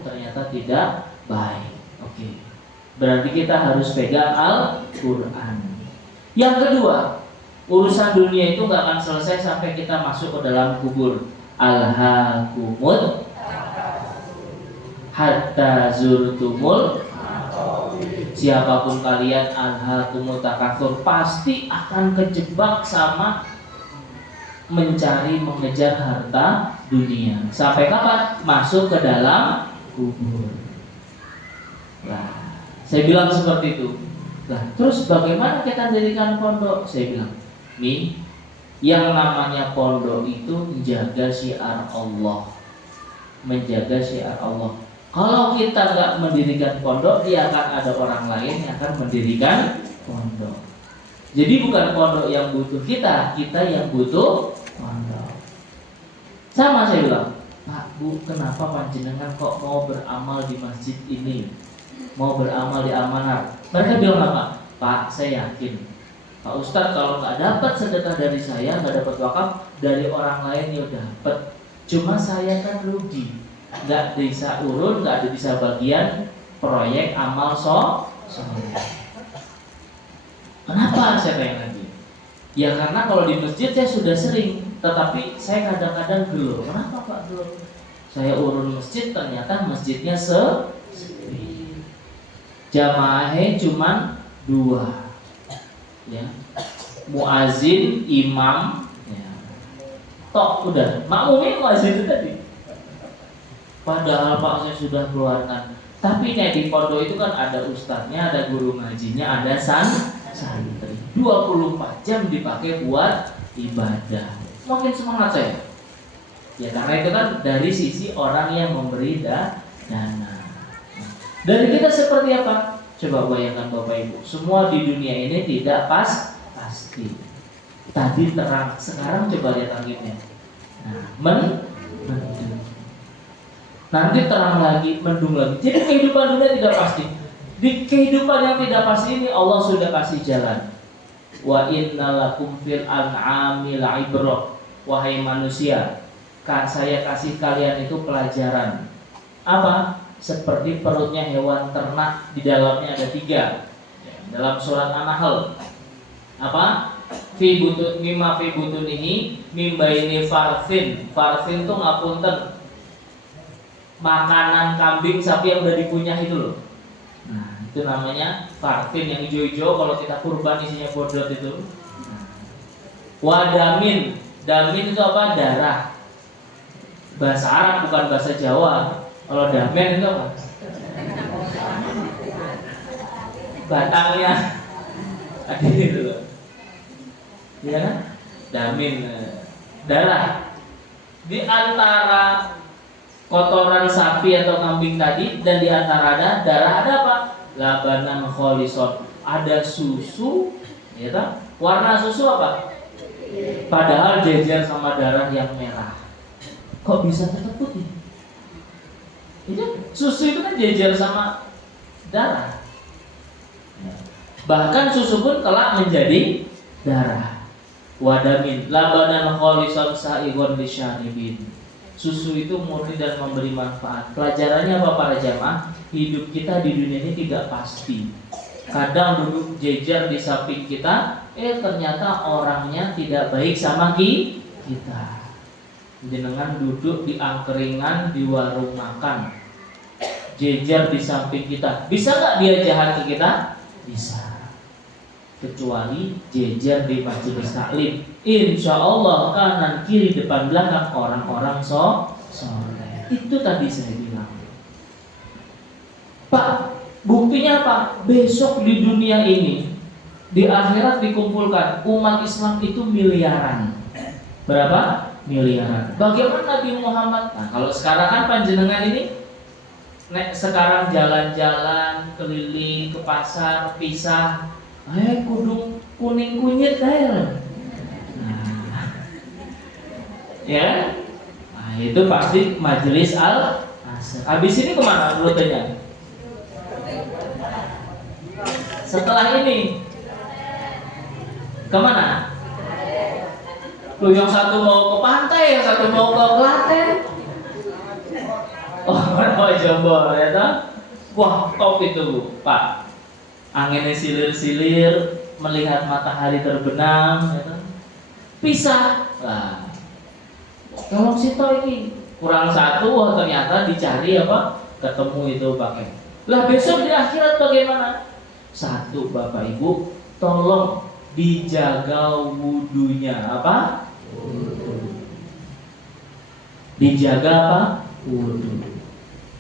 ternyata tidak baik. Oke. Berarti kita harus pegang Al-Qur'an. Yang kedua, urusan dunia itu gak akan selesai sampai kita masuk ke dalam kubur. Alhaakumut hatta zurtumul. Siapapun kalian alhaakumut takatsur, pasti akan kejebak sama mengejar harta dunia. Sampai kapan? Masuk ke dalam kubur. Nah, saya bilang seperti itu. Nah, terus bagaimana kita mendirikan pondok? Saya bilang, nih, yang namanya pondok itu menjaga syiar Allah. Menjaga syiar Allah. Kalau kita nggak mendirikan pondok, dia akan ada orang lain yang akan mendirikan pondok. Jadi bukan pondok yang butuh kita yang butuh pondok. Sama saya bilang, Pak, Bu, kenapa panjenengan kok mau beramal di masjid ini? Mau beramal di amanat? Mereka bilang apa? Pak, saya yakin Pak Ustadz kalau nggak dapat sedekah dari saya, nggak dapat wakaf dari orang lain ya dapat. Cuma saya kan rugi. nggak bisa urun, nggak bisa bagian proyek amal soleh. Kenapa saya tanya lagi? Ya karena kalau di masjid saya sudah sering, tetapi saya kadang-kadang gelo. Kenapa Pak gelo? Saya urun masjid, ternyata masjidnya sepi. Jamaahnya cuma 2, ya. Muazin, imam, ya. Tok udah. Makmumnya muazin itu tadi. Padahal Pak saya sudah keluarkan. Tapi nih di pondok itu kan ada ustadznya, ada guru ngajinya, ada santri. 24 jam dipakai buat ibadah. Makin semangat saya. Ya karena itu kan dari sisi orang yang memberi dana. Dari kita seperti apa? Coba bayangkan Bapak Ibu. Semua di dunia ini tidak pasti. Tadi terang, sekarang coba lihat langitnya. Nah, mendung. Nanti terang lagi, mendung lagi. Jadi kehidupan dunia tidak pasti. Di kehidupan yang tidak pasti ini Allah sudah kasih jalan. Wa innalakum fil an'ami la'ibrah. Wahai manusia, saya kasih kalian itu pelajaran. Apa? Seperti perutnya hewan ternak, di dalamnya ada 3. Dalam surat An-Nahl. Apa? Fi butun ini mimba ini farsin. Farsin itu ngapunten, makanan kambing sapi yang udah dikunyah itu loh. Nah, itu namanya farsin yang hijau-hijau. Kalau kita kurban isinya bodot itu. Wadamin, damin itu apa? Darah. Bahasa Arab bukan bahasa Jawa. Kalau damen itu apa? Batangnya. Ada itu loh. Ya kan? Damin, darah. Di antara kotoran sapi atau kambing tadi dan di antara ada darah, ada apa? Labanan kholison. Ada susu, ya kan? Warna susu apa? Padahal jejer sama darah yang merah. Kok bisa tetap putih? Itu susu itu kan jejer sama darah. Bahkan susu pun kelak menjadi darah. Wadamin labanan kholisan sa'igon lisyaribin. Susu itu murni dan memberi manfaat. Pelajarannya apa para jamaah? Hidup kita di dunia ini tidak pasti. Kadang duduk jejer di samping kita, ternyata orangnya tidak baik sama kita. Jenengan duduk di angkringan di warung makan, jejer di samping kita, bisa nggak dia jahat ke kita? Bisa. Kecuali jejer di majelis taklim, insya Allah kanan kiri depan belakang orang-orang soleh. Itu tadi saya bilang. Pak, buktinya apa? Besok di dunia ini, di akhirat dikumpulkan umat Islam itu miliaran. Berapa? Miliaran. Bagaimana Nabi Muhammad? Nah, kalau sekarang kan panjenengan ini sekarang jalan-jalan keliling ke pasar, pisah, kudung kuning kunyit nah, ya, nah, itu pasti majelis al-asr. Habis ini kemana rutenya? Setelah ini kemana? Tuh yang satu mau ke pantai, yang satu mau ke Klaten. Oh, Jombor ya toh? Wah, top itu, Pak. Anginnya silir-silir, melihat matahari terbenam, ya toh? Pisah. Lah. Kalau situ ini kurang satu, ternyata dicari apa? Ketemu itu pakai. Lah besok di akhirat bagaimana? Satu, Bapak Ibu, tolong dijaga wudunya. Apa? Dijaga apa? Wudu.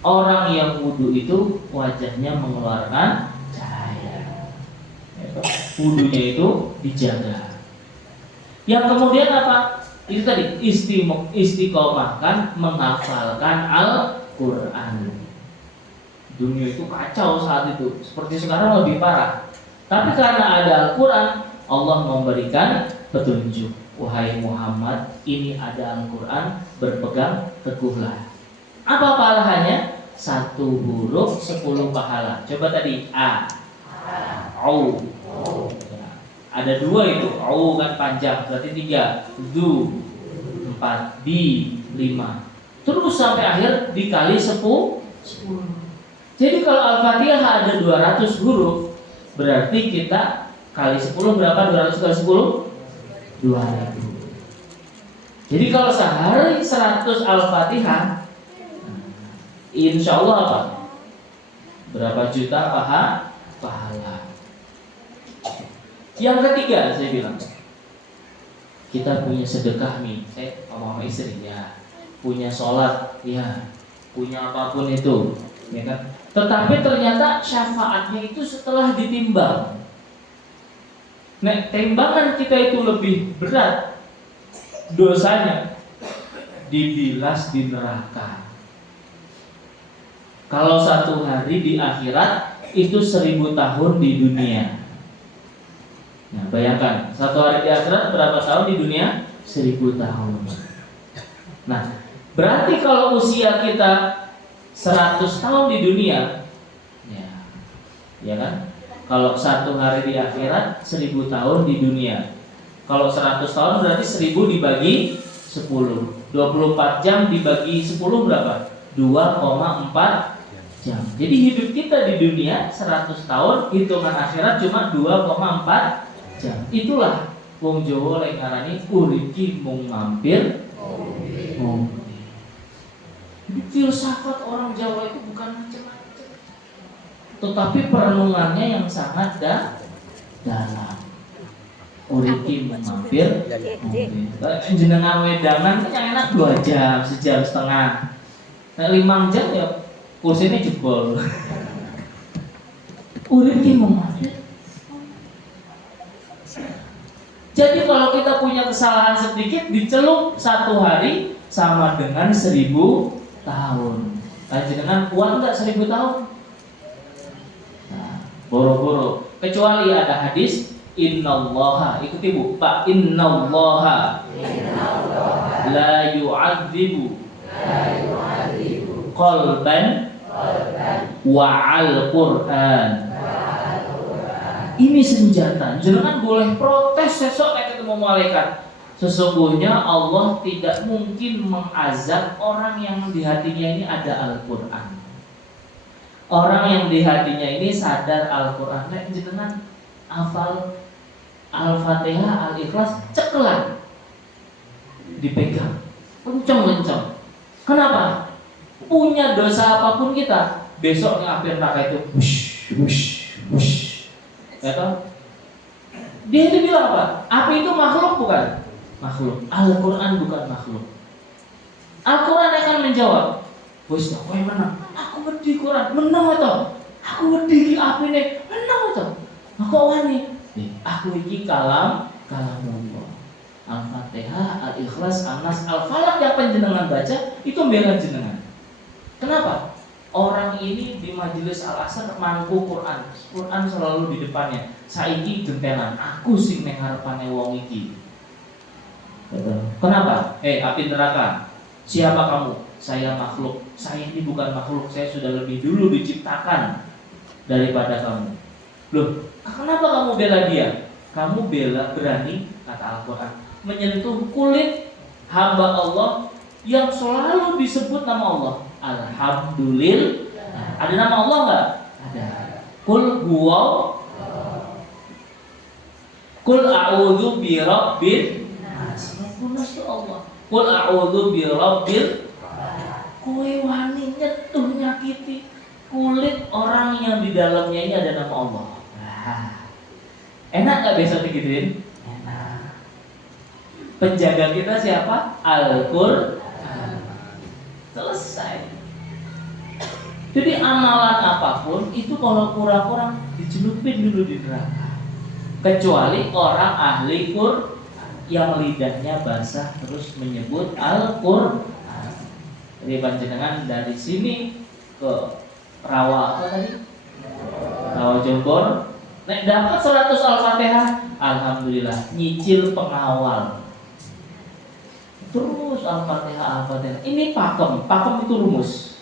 Orang yang wudu itu wajahnya mengeluarkan cahaya. Wudunya itu dijaga. Yang kemudian apa? Itu tadi istiqomahkan menghafalkan Al-Quran. Dunia itu kacau saat itu. Seperti sekarang lebih parah. Tapi karena ada Al-Quran, Allah memberikan petunjuk. Wahai Muhammad, ini ada Al-Quran, berpegang teguhlah. Apa pahalanya? 1 huruf 10 pahala. Coba tadi A, Au. Ada 2 itu. Au kan panjang, berarti 3. Du 4, Di 5. terus sampai akhir dikali 10. Jadi kalau Al-Fatihah ada 200 huruf, berarti kita kali 10 berapa? 200 kali 10? 2000. Jadi kalau sehari 100 Al-Fatihah, insya Allah apa? Berapa juta pahala. Yang ketiga saya bilang, kita punya sedekah nih, saya ngomong sama istrinya, punya sholat, ya, punya apapun itu, ya kan? Tetapi ternyata syafaatnya itu setelah ditimbang. Nah, timbangan kita itu lebih berat dosanya, dibilas di neraka. Kalau satu hari di akhirat itu 1000 tahun di dunia. Nah, bayangkan satu hari di akhirat berapa tahun di dunia? 1000 tahun. Nah, berarti kalau usia kita 100 tahun di dunia, ya kan? Kalau satu hari di akhirat 1000 tahun di dunia. Kalau 100 tahun berarti 1000 dibagi 10. 24 jam dibagi 10 berapa? 2,4 jam. Jadi hidup kita di dunia 100 tahun, hitungan akhirat cuma 2,4 jam. Itulah wong Jawa lek ngarani urip ki mung mampir. Jadi filsafat orang Jawa itu bukan macam-macam, tetapi perenungannya yang sangat dalam. Urip ki mung mampir. Jenengan wedangan yang enak 2 jam, 1,5 jam. Nah 5 jam ya kursinya jebol. Urip ki mung mampir. Jadi kalau kita punya kesalahan sedikit, dicelup 1 hari sama dengan 1000 tahun. Dengan kuat enggak 1000 tahun? Nah, boro-boro. Kecuali ada hadis, innallaha, ikuti Bu, Pak, innallaha la yu'adzibu qalban wa'al Qur'an. Ini senjata. Jangan boleh protes sesok ketemu malaikat. Sesungguhnya Allah tidak mungkin mengazab orang yang di hatinya ini ada Al-Quran. Orang yang di hatinya ini sadar Al-Quran. Nek jenengan hafal Al-Fatihah, Al-Ikhlas, cekelan, dipegang, kenceng-kenceng. Kenapa? Punya dosa apapun kita, besoknya api neraka itu wush. Ya toh? Dia itu bilang apa? Api itu makhluk bukan? Makhluk. Al-Quran bukan makhluk. Al-Quran akan menjawab, bos, aku yang menang. Aku wedi Quran, menang atau? Aku wedi api nih, menang atau? Aku wani. Aku iki kalam Allah. Al-Fatihah, Al-Ikhlas, An-Nas, Al-Falaq yang panjenengan baca itu membela jenengan. Kenapa? Orang ini di majelis Al-Asr mangku Quran. Quran selalu di depannya. Saiki gentenan, aku sing ning ngarepane wong iki. Kenapa? Api neraka. Siapa kamu? Saya makhluk. Saya ini bukan makhluk. Saya sudah lebih dulu diciptakan daripada kamu. Loh, kenapa kamu bela dia? Kamu berani, kata Al-Quran, menyentuh kulit hamba Allah yang selalu disebut nama Allah. Alhamdulillah. Ada nama Allah enggak? Ada. Qul a'udzu bi rabbin nas. Itu Allah. Qul a'udzu bi rabbil. Kowe wani nyentuh nyakiti kulit orang yang di dalamnya ini ada nama Allah. Enak enggak besok digituin? Enak. Penjaga kita siapa? Al-Qur'an. Selesai. Jadi amalan apapun itu kalau kurang-kurang dicelupin dulu di neraka. Kecuali orang ahli Qur'an yang lidahnya basah terus menyebut Al-Qur'an. Jadi panjenengan dari sini ke Rawa apa tadi? Rawa Jombor. Nek dapat 100 Al-Fatihah, alhamdulillah, nyicil pengawal. Terus Al-Fatihah. Ini pakem itu rumus.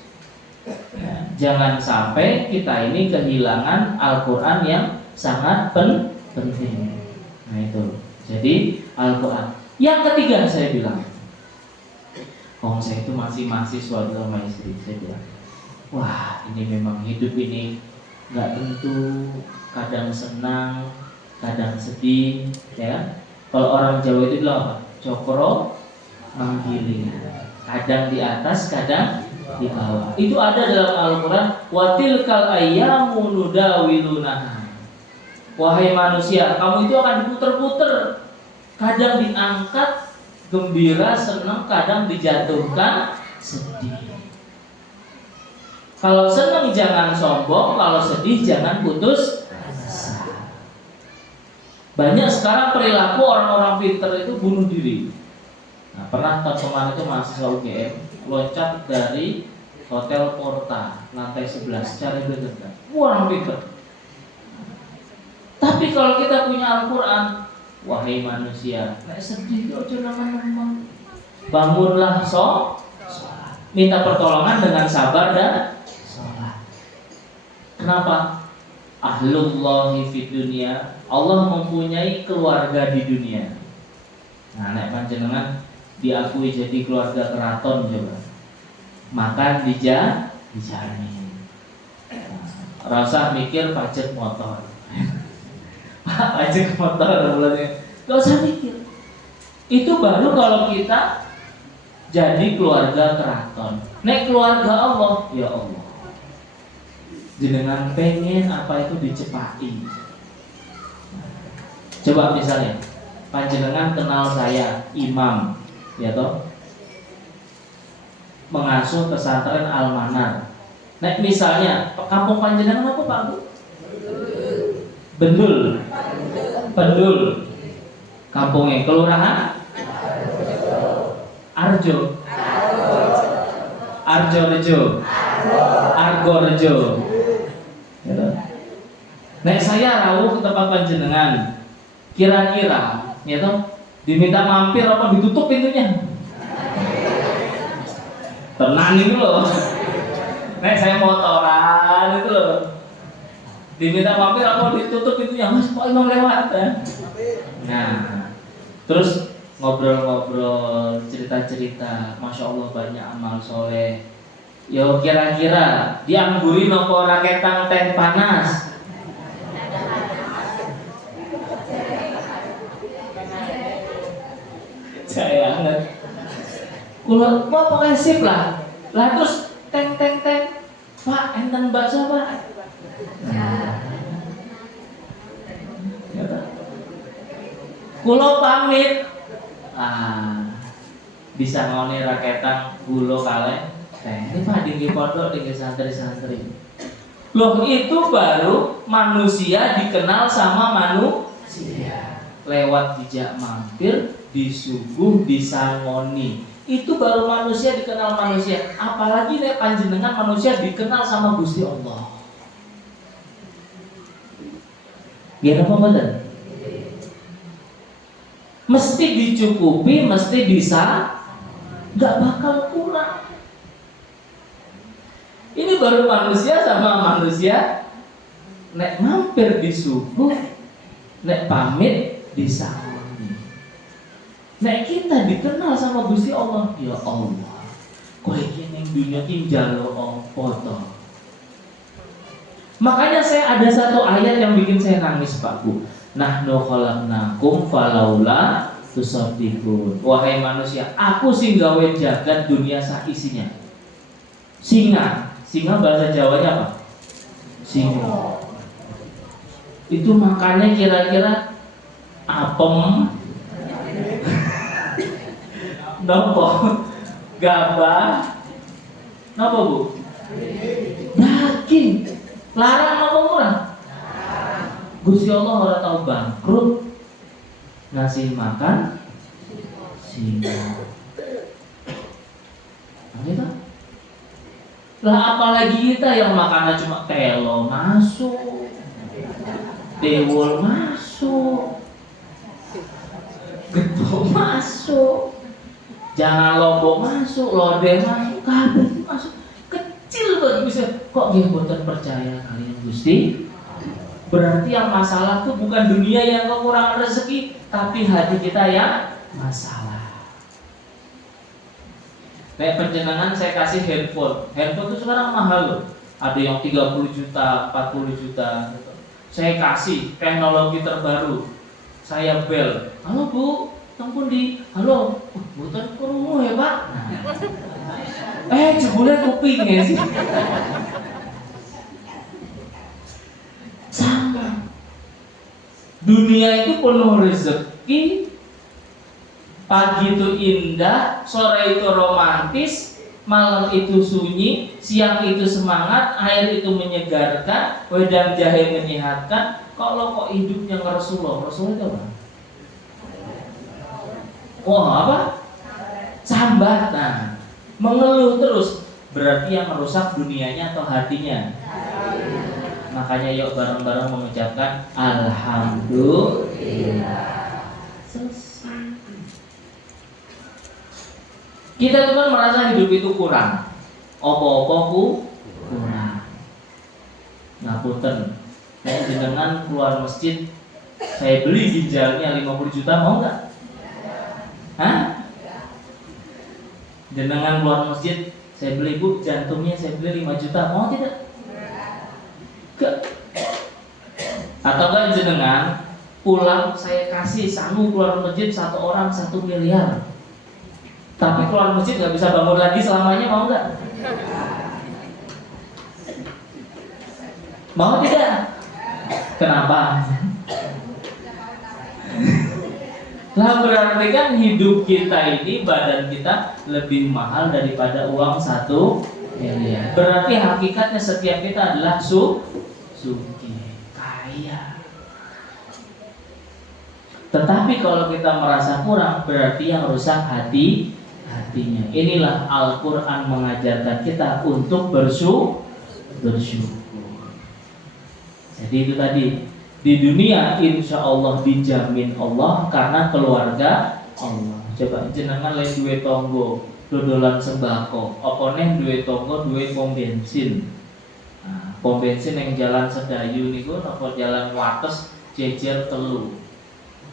Ya, jangan sampai kita ini kehilangan Al-Quran yang sangat penting. Nah itu. Jadi Al-Quran. Yang ketiga saya bilang, saya itu masih mahasiswa sama istri. Saya bilang, wah ini memang hidup ini nggak tentu, kadang senang, kadang sedih, ya. Kalau orang Jawa itu bilang apa? Cokro manggiling, kadang di atas, kadang di bawah. Itu ada dalam Al-Quran. Watilkal ayyamu nudawilunaha. Wahai manusia, kamu itu akan diputer-puter, kadang diangkat gembira, senang, kadang dijatuhkan sedih. Kalau senang jangan sombong, kalau sedih jangan putus asa. Banyak sekarang perilaku orang-orang pintar itu bunuh diri. Nah, pernah tahun kemarin itu mahasiswa UGM loncat dari Hotel Porta lantai 11 cari bener. Orang pintar. Tapi kalau kita punya Al-Quran, wahai manusia, nek sedih kok jangan bangunlah sholat, minta pertolongan dengan sabar dan sholat. Kenapa? Ahlullahi fid dunia, Allah mempunyai keluarga di dunia. Nah, nek panjenengan diakui jadi keluarga keraton coba, makan dijamin. Rasa mikir pajak motor. Pajak motor bulannya. Gak usah mikir. Itu baru kalau kita jadi keluarga keraton. Nek keluarga Allah, ya Allah, jenengan pengen apa itu dicepati. Coba misalnya panjenengan kenal saya imam, ya toh, mengasuh pesantren Al-Manar. Nek misalnya kampung panjenengan apa Pak Bu? Bendul. Pendul. Kampungnya kelurahan Arjo. Arjorejo. Argorejo. Ya toh? Nek saya rawuh ke tempat panjenengan, kira-kira, ya toh, diminta mampir apa ditutup pintunya? Tenang itu loh. Nek saya motoran itu loh, diminta mampir apa ditutup pintunya? Mas, kok imam lewat ya? Nah, terus ngobrol-ngobrol, cerita-cerita, masya Allah banyak amal soleh. Yo kira-kira diangguri nopo raketang teh panas. Saya anget. Kulo pokoknya sip lah. Lah terus teng Pak enten bakso Pak. Kulo pamit. Bisa ngoni raketang gulo kaleng. Ini Pak tinggi pondok, tinggi santri-santri. Loh itu baru manusia dikenal sama manusia. Lewat dijak mampir, disuguh, disangoni. Itu baru manusia dikenal manusia. Apalagi nek panjenengan manusia dikenal sama Gusti Allah. Biar apa betul? Mesti dicukupi, mesti bisa, nggak bakal kurang. Ini baru manusia sama manusia. Nek mampir disuguh, nek pamit disangoni. Nek kita dikenal sama Gusti Allah, ya Allah, kowe iki ning dunya iki njaluk apa to? Makanya saya ada satu ayat yang bikin saya nangis Pak Bu. Nahnu khalaqnakum falaula tusaddiqun. Wahai manusia, aku sing gawe jagat dunia sak isinya. Singa bahasa Jawanya apa? Singa. Itu makannya kira-kira apem, nopo, gabah, nopo Bu? Daging. Larang nopo murah? Gusti Allah ora tau bangkrut ngasih makan singa. Gitu. Lah apalagi kita yang makannya cuma telo masuk, dewol masuk, gedung masuk, jangan lombok masuk, lodeh masuk, kabeh masuk. Kecil banget bisa. Kok dia boten percaya kalian Gusti? Berarti yang masalah tuh bukan dunia yang kekurangan rezeki, tapi hati kita yang masalah. Kayak penjenengan saya kasih handphone. Handphone itu sekarang mahal loh. Ada yang 30 juta, 40 juta gitu. Saya kasih teknologi terbaru. Saya bel. Halo Bu, tempun di. Halo. Bukan krungu ya Pak. Jebule kupingnya sih. Sama. Dunia itu penuh rezeki. Pagi itu indah, sore itu romantis, malam itu sunyi, siang itu semangat, air itu menyegarkan, wedang jahe menyehatkan. Kalau kok hidupnya Rasulullah itu apa? Wah, apa? Sambat. Nah, mengeluh terus, berarti yang merusak dunianya atau hatinya? Makanya yuk bareng-bareng mengucapkan Alhamdulillah. Kita itu kan merasa hidup itu kurang. Opo-opoku kurang. Ngapunten. Saya jenengan keluar masjid, saya beli ginjalnya 50 juta, mau nggak? Hah? Jenengan keluar masjid, saya beli Bu, jantungnya saya beli 5 juta, mau tidak? Enggak. Atau kan jenengan pulang saya kasih sanggup keluar masjid 1 orang 1 miliar. Tapi keluar masjid nggak bisa bangun lagi selamanya, mau nggak? Mau tidak? Kenapa? Lah berarti kan hidup kita ini, badan kita lebih mahal daripada uang 1 miliar. Berarti hakikatnya setiap kita adalah suki, kaya. Tetapi kalau kita merasa kurang, berarti yang rusak hatinya. Inilah Al-Quran mengajarkan kita untuk bersyukur. Jadi itu tadi, di dunia insya Allah dijamin Allah karena keluarga Allah. Coba jenengan lain duwe tonggo, dodolan sembako, apa neh duwe tonggo, duwe pom bensin. Nah, pom bensin yang jalan Sedayu niku apa jalan Wates jejer telu.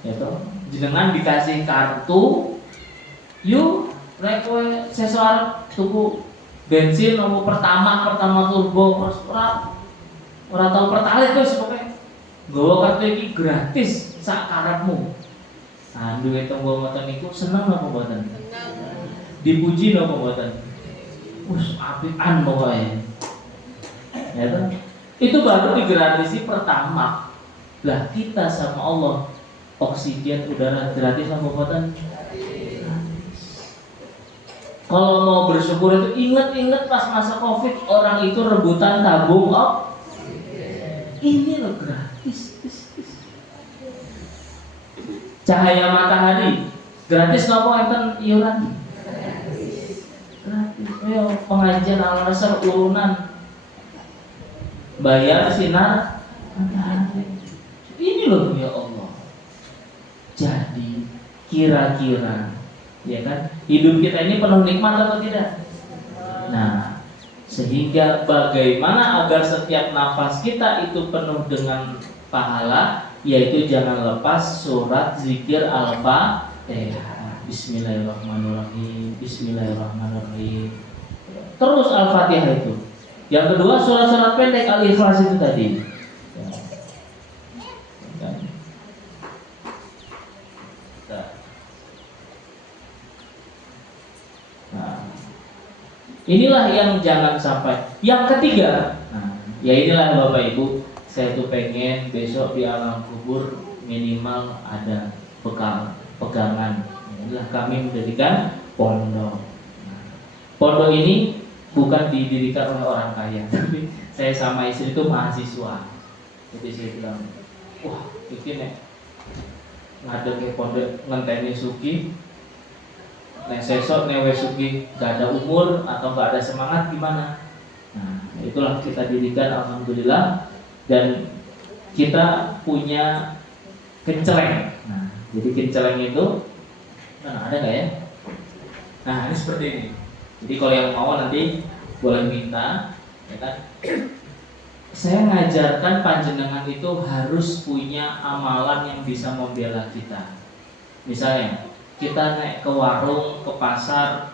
Ya toh, jenengan dikasih kartu, yuk rek kowe sesuk arep tuku bensin nomor pertama turbo ora tau pertalite wis pokoke nggawa kartu iki gratis sak karepmu. Nah, duwe tonggo ngoten niku seneng apa mboten? Dipuji napa mboten? Wis apikan pokoke. Ya toh? Itu baru digratisi pertama. Lah kita sama Allah oksigen udara gratis apa mboten? Kalau mau bersyukur itu ingat pas masa Covid orang itu rebutan tabung ini loh gratis. Cahaya matahari gratis nopo enten iuran gratis. Ayo pengajian al-asar urunan bayar sinar matahari. Ini loh ya Allah. Jadi kira-kira ya kan, hidup kita ini penuh nikmat atau tidak? Nah, sehingga bagaimana agar setiap nafas kita itu penuh dengan pahala, yaitu jangan lepas surat zikir Al-Fatihah. Bismillahirrahmanirrahim, Bismillahirrahmanirrahim. Terus Al-Fatihah itu. Yang kedua surat-surat pendek Al-Ikhlas itu tadi. Inilah yang jangan sampai. Yang ketiga, ya inilah Bapak Ibu, saya tuh pengen besok di alam kubur minimal ada bekal, pegangan. Inilah kami mendirikan pondok. Pondok ini bukan didirikan oleh orang kaya, tapi saya sama istri itu mahasiswa. Jadi saya bilang, wah ini nih ngadeg ke pondok ngenteni suki. Nek sesok newe sugi gak ada umur atau gak ada semangat gimana? Nah, itulah kita dirikan alhamdulillah, dan kita punya kenceleng. Nah, jadi kenceleng itu ada nggak ya? Nah, ini seperti ini. Jadi kalau yang mau nanti boleh minta, ya kan? Saya ngajarkan panjenengan itu harus punya amalan yang bisa membela kita. Misalnya kita naik ke warung, ke pasar,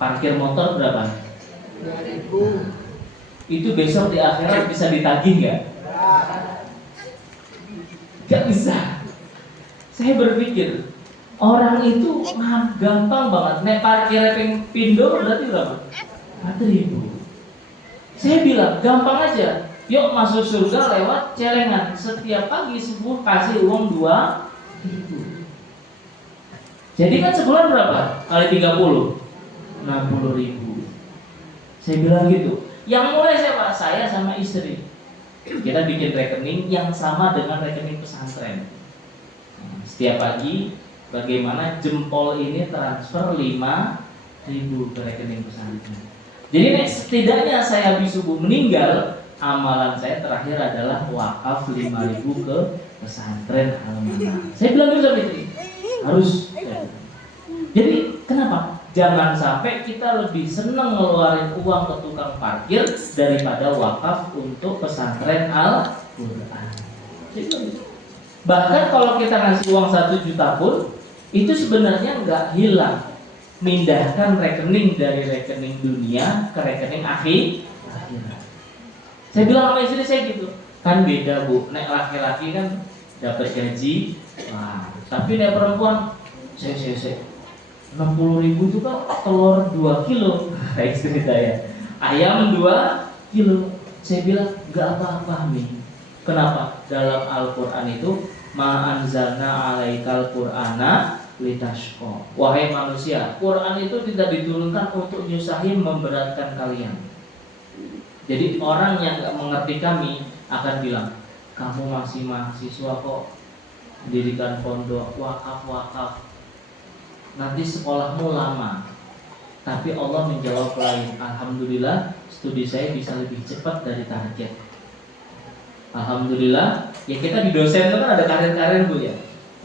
Parkir motor berapa? 2.000. Itu besok di akhirat bisa ditagih nggak? Gak bisa. Saya berpikir orang itu gampang banget. Nek parkir pindo berarti berapa? 4.000. Saya bilang gampang aja. Yuk masuk surga lewat celengan. Setiap pagi subuh kasih uang 2.000. Jadi kan sebulan berapa? Kali 30, 60.000. Saya bilang gitu. Yang mulai siapa? Saya sama istri. Kita bikin rekening yang sama dengan rekening pesantren. Setiap pagi bagaimana jempol ini transfer 5.000 ke rekening pesantren. Jadi setidaknya saya habis subuh meninggal, amalan saya terakhir adalah wakaf 5.000 ke pesantren Al-Manah. Saya bilang gitu sama istri, harus. Jadi kenapa? Jangan sampai kita lebih senang ngeluarin uang ke tukang parkir daripada wakaf untuk pesantren Al-Quran. Bahkan kalau kita ngasih uang 1 juta pun, itu sebenarnya nggak hilang. Mindahkan rekening dari rekening dunia ke rekening akhirat. Saya bilang sama istri saya gitu, kan beda bu. Nek laki-laki kan dapat gaji, tapi nek perempuan, saya 60.000 itu kan telur 2 kilo, istri saya. Ayam 2 kilo. Saya bilang nggak apa-apa nih. Kenapa? Dalam Al-Quran itu ma'anzalna alaikal qur'ana litashqa. Wahai manusia, Quran itu tidak diturunkan untuk nyusahin, memberatkan kalian. Jadi orang yang nggak mengerti kami akan bilang, kamu masih mahasiswa kok, dirikan pondok, wakaf, nanti sekolahmu lama. Tapi Allah menjawab lain. Alhamdulillah, studi saya bisa lebih cepat dari target. Alhamdulillah, ya kita di dosen itu kan ada karir-karir bu ya.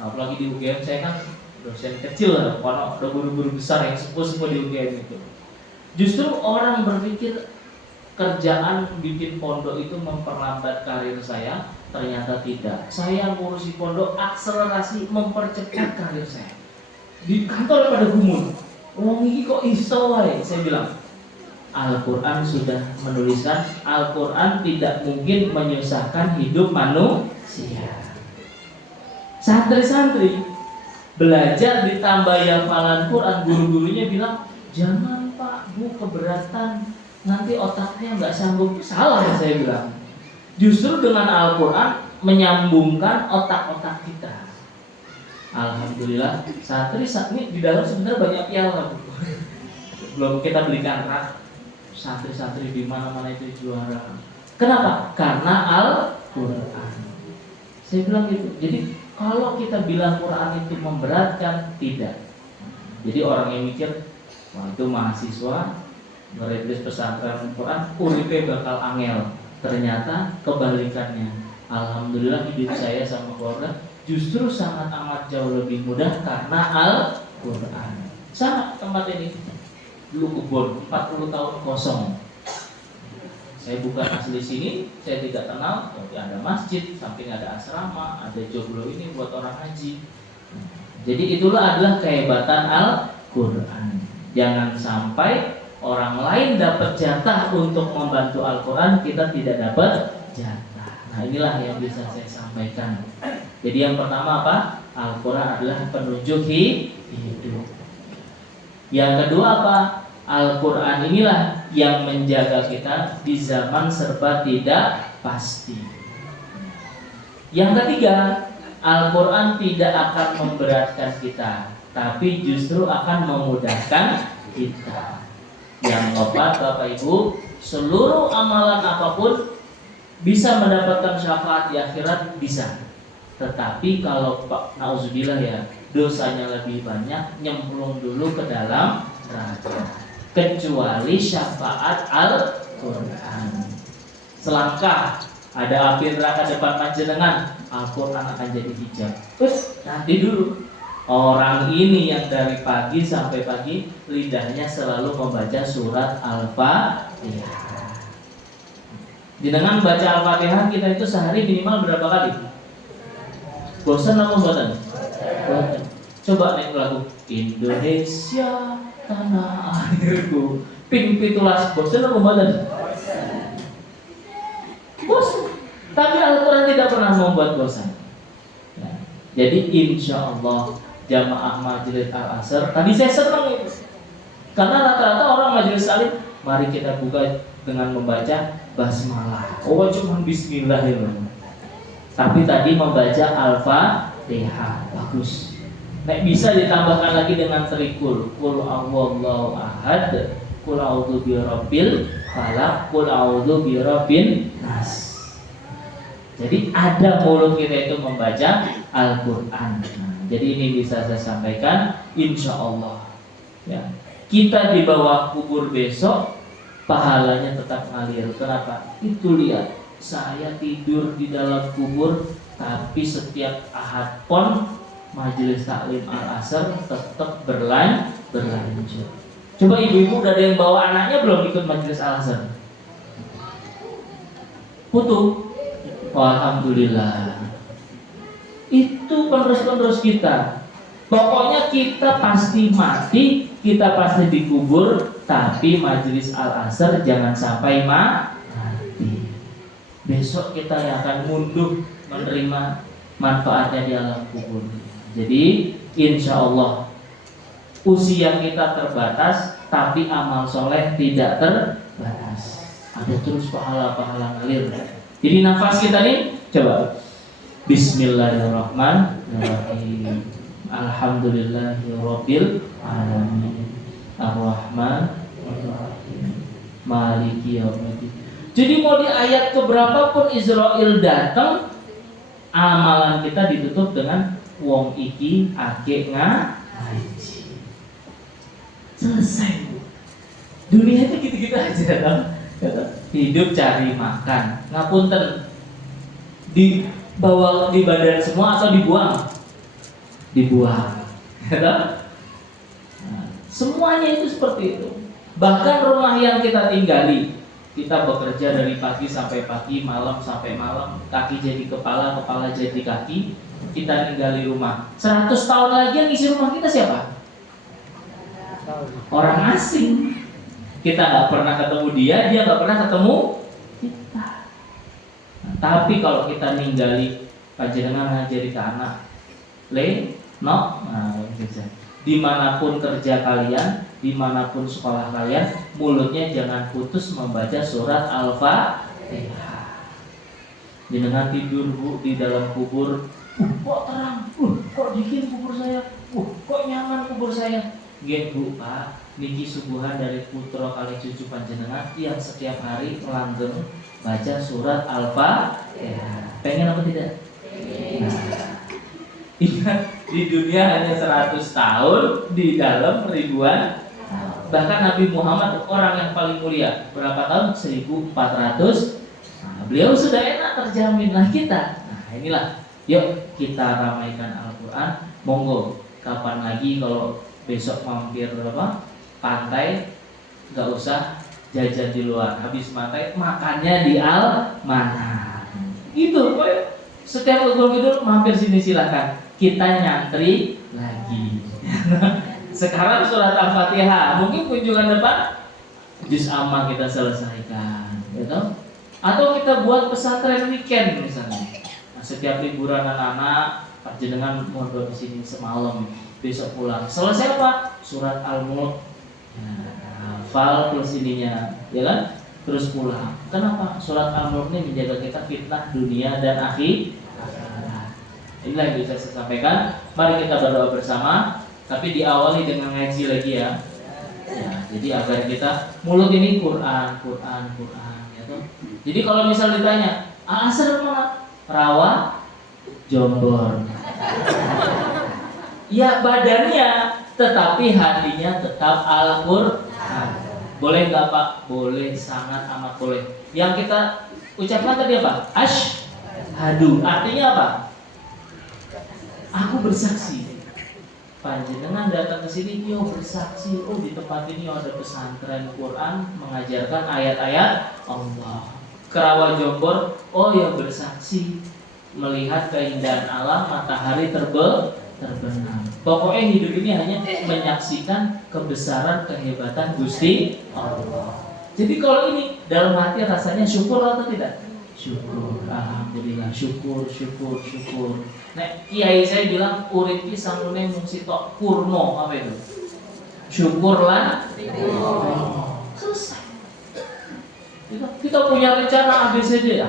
Nah, apalagi di UGM saya kan dosen kecil lah, ada guru-guru besar yang sepuh-sepuh di UGM itu. Justru orang berpikir kerjaan bikin pondok itu memperlambat karir saya, ternyata tidak. Saya ngurusi pondok, akselerasi mempercepat karir saya. Di kantor pada gumun, ini kok iso wae. Saya bilang, Al-Quran sudah menuliskan, Al-Quran tidak mungkin menyusahkan hidup manusia. Santri-santri belajar ditambah hafalan Quran, guru-gurunya bilang, jangan pak, bu keberatan, nanti otaknya nggak sanggup. Salah, saya bilang. Justru dengan Al-Quran menyambungkan otak-otak kita. Alhamdulillah, santri ini di dalam sebenarnya banyak piala. Belum kita belikan rak, santri-santri di mana-mana itu juara. Kenapa? Karena Al-Quran. Saya bilang gitu. Jadi kalau kita bilang Quran itu memberatkan, tidak. Jadi orang yang mikir, wah itu mahasiswa merintis pesantren Quran, uripe bakal angel. Ternyata kebalikannya. Alhamdulillah hidup saya sama keluarga justru sangat amat jauh lebih mudah karena Al-Quran. Sama tempat ini dulu kebun 40 tahun kosong. Saya bukan asli sini, saya tidak kenal. Tapi ada masjid, samping ada asrama, ada joglo ini buat orang haji. Jadi itulah adalah kehebatan Al-Quran. Jangan sampai orang lain dapat jatah untuk membantu Al-Quran, kita tidak dapat jatah. Nah inilah yang bisa saya sampaikan. Jadi yang pertama apa? Al-Quran adalah penunjuk hidup. Yang kedua apa? Al-Quran inilah yang menjaga kita di zaman serba tidak pasti. Yang ketiga, Al-Quran tidak akan memberatkan kita, tapi justru akan memudahkan kita. Yang keempat, Bapak Ibu, seluruh amalan apapun bisa mendapatkan syafaat di akhirat, bisa. Tetapi kalau nauzubillah ya, dosanya lebih banyak, nyemplung dulu ke dalam neraka. Kecuali syafaat Al-Quran. Selangkah ada api neraka depan panjenengan, Al-Quran akan jadi hijab. Terus nanti dulu, orang ini yang dari pagi sampai pagi lidahnya selalu membaca surat Al-Fatihah. Dengan baca Al-Fatihah kita itu sehari minimal berapa kali? Bosan apa bosan? Coba naik lagu Indonesia tanah airku ping pitulas bosan apa mboten? Bosan. Tapi Al-Quran tidak pernah membuat bosan. Ya. Jadi insya Allah jamaah majelis Al-Azhar, tadi saya senang itu, karena rata-rata orang majelis salim, mari kita buka dengan membaca basmalah. Oh cuma Bismillah ya, tapi tadi membaca Al-Fatihah, bagus. Nek bisa ditambahkan lagi dengan trikul, Qul a'udzu ahad, Qul a'udzu birabbil falaq, Qul a'udzu birabbin nas. Jadi ada mulut kita itu membaca Al-Quran. Jadi ini bisa saya sampaikan, insya Allah ya, kita di bawah kubur besok pahalanya tetap ngalir. Kenapa? Itu lihat, saya tidur di dalam kubur, tapi setiap Ahad pon Majelis Taklim Al-Azhar tetap berlanjut. Coba ibu-ibu udah ada yang bawa anaknya belum ikut Majelis Al-Azhar? Putu? Oh, alhamdulillah. Itu penerus-penerus kita. Pokoknya kita pasti mati, kita pasti dikubur, tapi Majelis Al-Azhar jangan sampai mati. Besok kita yang akan mundur menerima manfaatnya di alam kubur. Jadi insya Allah usia kita terbatas, tapi amal soleh tidak terbatas. Ada terus pahala-pahala ngalir. Jadi nafas kita nih, coba Bismillahirrahmanirrahim. Alhamdulillahirabbil alamin. Ar-Rahmanir-Rahim. Maliki yaumiddin. Jadi mau di ayat keberapa pun Israel datang, amalan kita ditutup dengan wong iki ake ngaji. Selesai. Dunia itu gitu-gitu aja dong. Hidup cari makan. Ngapunten, dibawa di badan semua atau dibuang? Dibuang. Nah, semuanya itu seperti itu. Bahkan rumah yang kita tinggali, kita bekerja dari pagi sampai pagi, malam sampai malam, kaki jadi kepala, kepala jadi kaki, kita tinggali rumah. 100 tahun lagi yang isi rumah kita siapa? Orang asing. Kita nggak pernah ketemu dia nggak pernah ketemu kita. Nah, tapi kalau kita ninggali panjenengan ngajari ke anak, dimanapun kerja kalian, dimanapun sekolah kalian, mulutnya jangan putus membaca surat Al-Fatihah. Jangan tidur bu di dalam kubur, kok terang, kok dingin kubur saya, kok nyaman kubur saya. Nggih bu pak, niki subuhan dari putra kali cucu panjenengan yang setiap hari melanggeng baca surat Al-Fatihah. Pengen apa tidak? Nah, ingat, di dunia hanya 100 tahun, di dalam ribuan. Bahkan Nabi Muhammad orang yang paling mulia, berapa tahun? 1400. Nah, beliau sudah enak, terjamin lah kita. Nah inilah, yuk kita ramaikan Al-Quran. Monggo, kapan lagi kalau besok mampir pantai, nggak usah jajan di luar, habis pantai makannya di Al-Manhar. Itu, setiap gitu mampir sini silakan. Kita nyantri lagi. Sekarang surat Al-Fatihah, mungkin kunjungan depan juz amma kita selesaikan, gitu. Atau kita buat pesantren weekend misalnya. Nah, setiap liburan anak-anak, panjenengan mondok di sini semalam, besok pulang. Selesai apa? Surat Al-Mulk. Hafal plus ininya, ya kan? Terus pulang. Kenapa? Surat Al-Mulk ini menjaga kita fitnah dunia dan akhirat. Inilah yang bisa saya sampaikan. Mari kita berdoa bersama, tapi diawali dengan ngaji lagi ya. Ya, jadi agar kita mulut ini Quran, ya toh. Jadi kalau misal ditanya, Al-Azhar mana? Rawa, Jombor. Ya badannya, tetapi hatinya tetap Al-Quran. Boleh nggak Pak? Boleh, sangat amat boleh. Yang kita ucapkan tadi apa? Asyhadu. Artinya apa? Aku bersaksi. Panjenengan datang ke sini, yo bersaksi. Oh di tempat ini ada pesantren Quran mengajarkan ayat-ayat Allah. Kerawa Jombor, oh ya bersaksi melihat keindahan alam matahari terbit. terbenam. Pokoknya hidup ini hanya menyaksikan kebesaran kehebatan Gusti Allah. Jadi kalau ini dalam hati rasanya syukur atau tidak? Syukur, alhamdulillah, syukur. Nah, kiai saya bilang urip ki samune mung sitok kurma, apa itu? Syukurlah. Selesai. Kita punya rencana ABCD.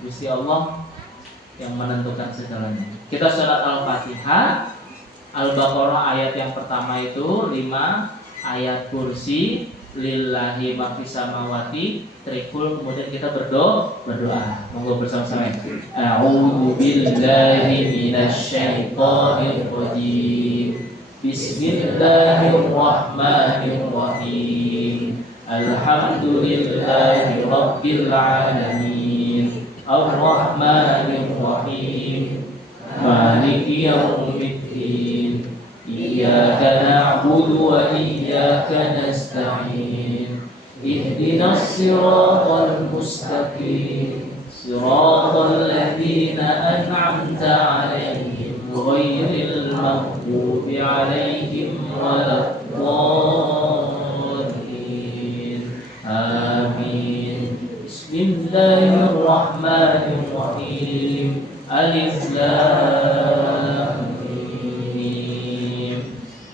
Gusti Allah yang menentukan segalanya. Kita sholat Al-Fatihah, Al-Baqarah ayat yang pertama itu 5, ayat kursi, lillahi ma fis samawati, trikul, kemudian kita berdoa. Monggo bersama-sama. A'udzu billahi minasy syaithanir rajim. Bismillahirrahmanirrahim. Alhamdulillahi rabbil alamin. Ar-Rahmanir Rahim. Maliki yaumiddin. Iyyaka na'budu wa iyyaka nasta'in. Ihdinas siratal mustaqim. Siratal ladzina an'amta 'alaihim ghairil maghdubi 'alaihim waladdallin. Amin. Bismillahirrahmanirrahim. Alif Lam Mim.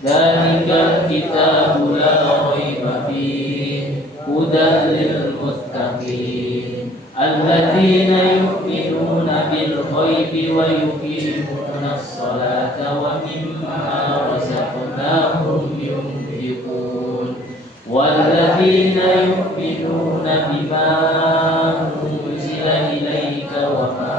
Dzalikal kitabu la raiba fihi hudan lil muttaqin alladzina yu'minuna bil ghaibi wa yuqimuna as-salata wa mimma razaqnahum yunfiqun walladzina yu'minuna bima unzila ilayka wa ma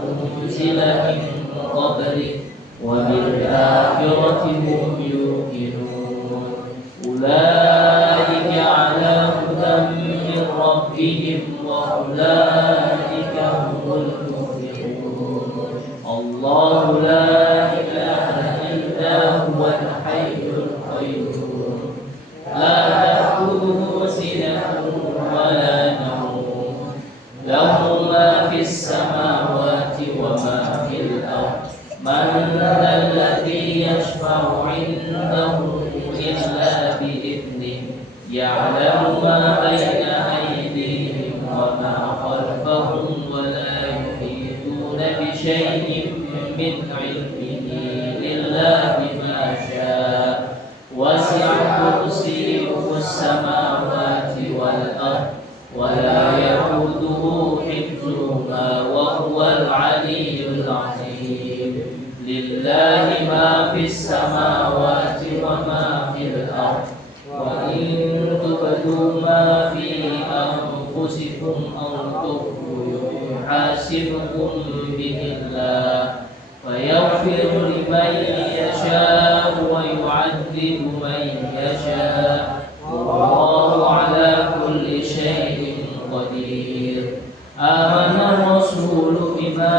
unzila min qablik wa bil akhirati hum yuqinun ulaika ala hudan min rabbihim wa ulaika humul muflihun. Allahu la ilaha illa huwal hayyul qayyum la ta'khudhuhu sinatun wa la nawm lahu ma fis samawati wa ma fil ardh man dhal ladzi yashfa'u 'indahu illa bi idhnihi ya'lamu ma bayna aydihim wa ma khalfahum wa la yuhituna bi shay'in min 'ilmihi illa bima sha'a wasi'a kursiyyuhu as-samawati wal ardh wa la yaquduhu hifdhuhuma wa huwal 'aliyyul 'azim. Lillahi ma fis samawati wa ma fil ardh wa in tubdu ma fi anfusikum aw tukhfuhu yuhasibkum bihillah fayaghfiru liman yasha'u wa yu'adzibu man yasha'u wallahu ala kulli shay'in qadir. Amana rasulu bima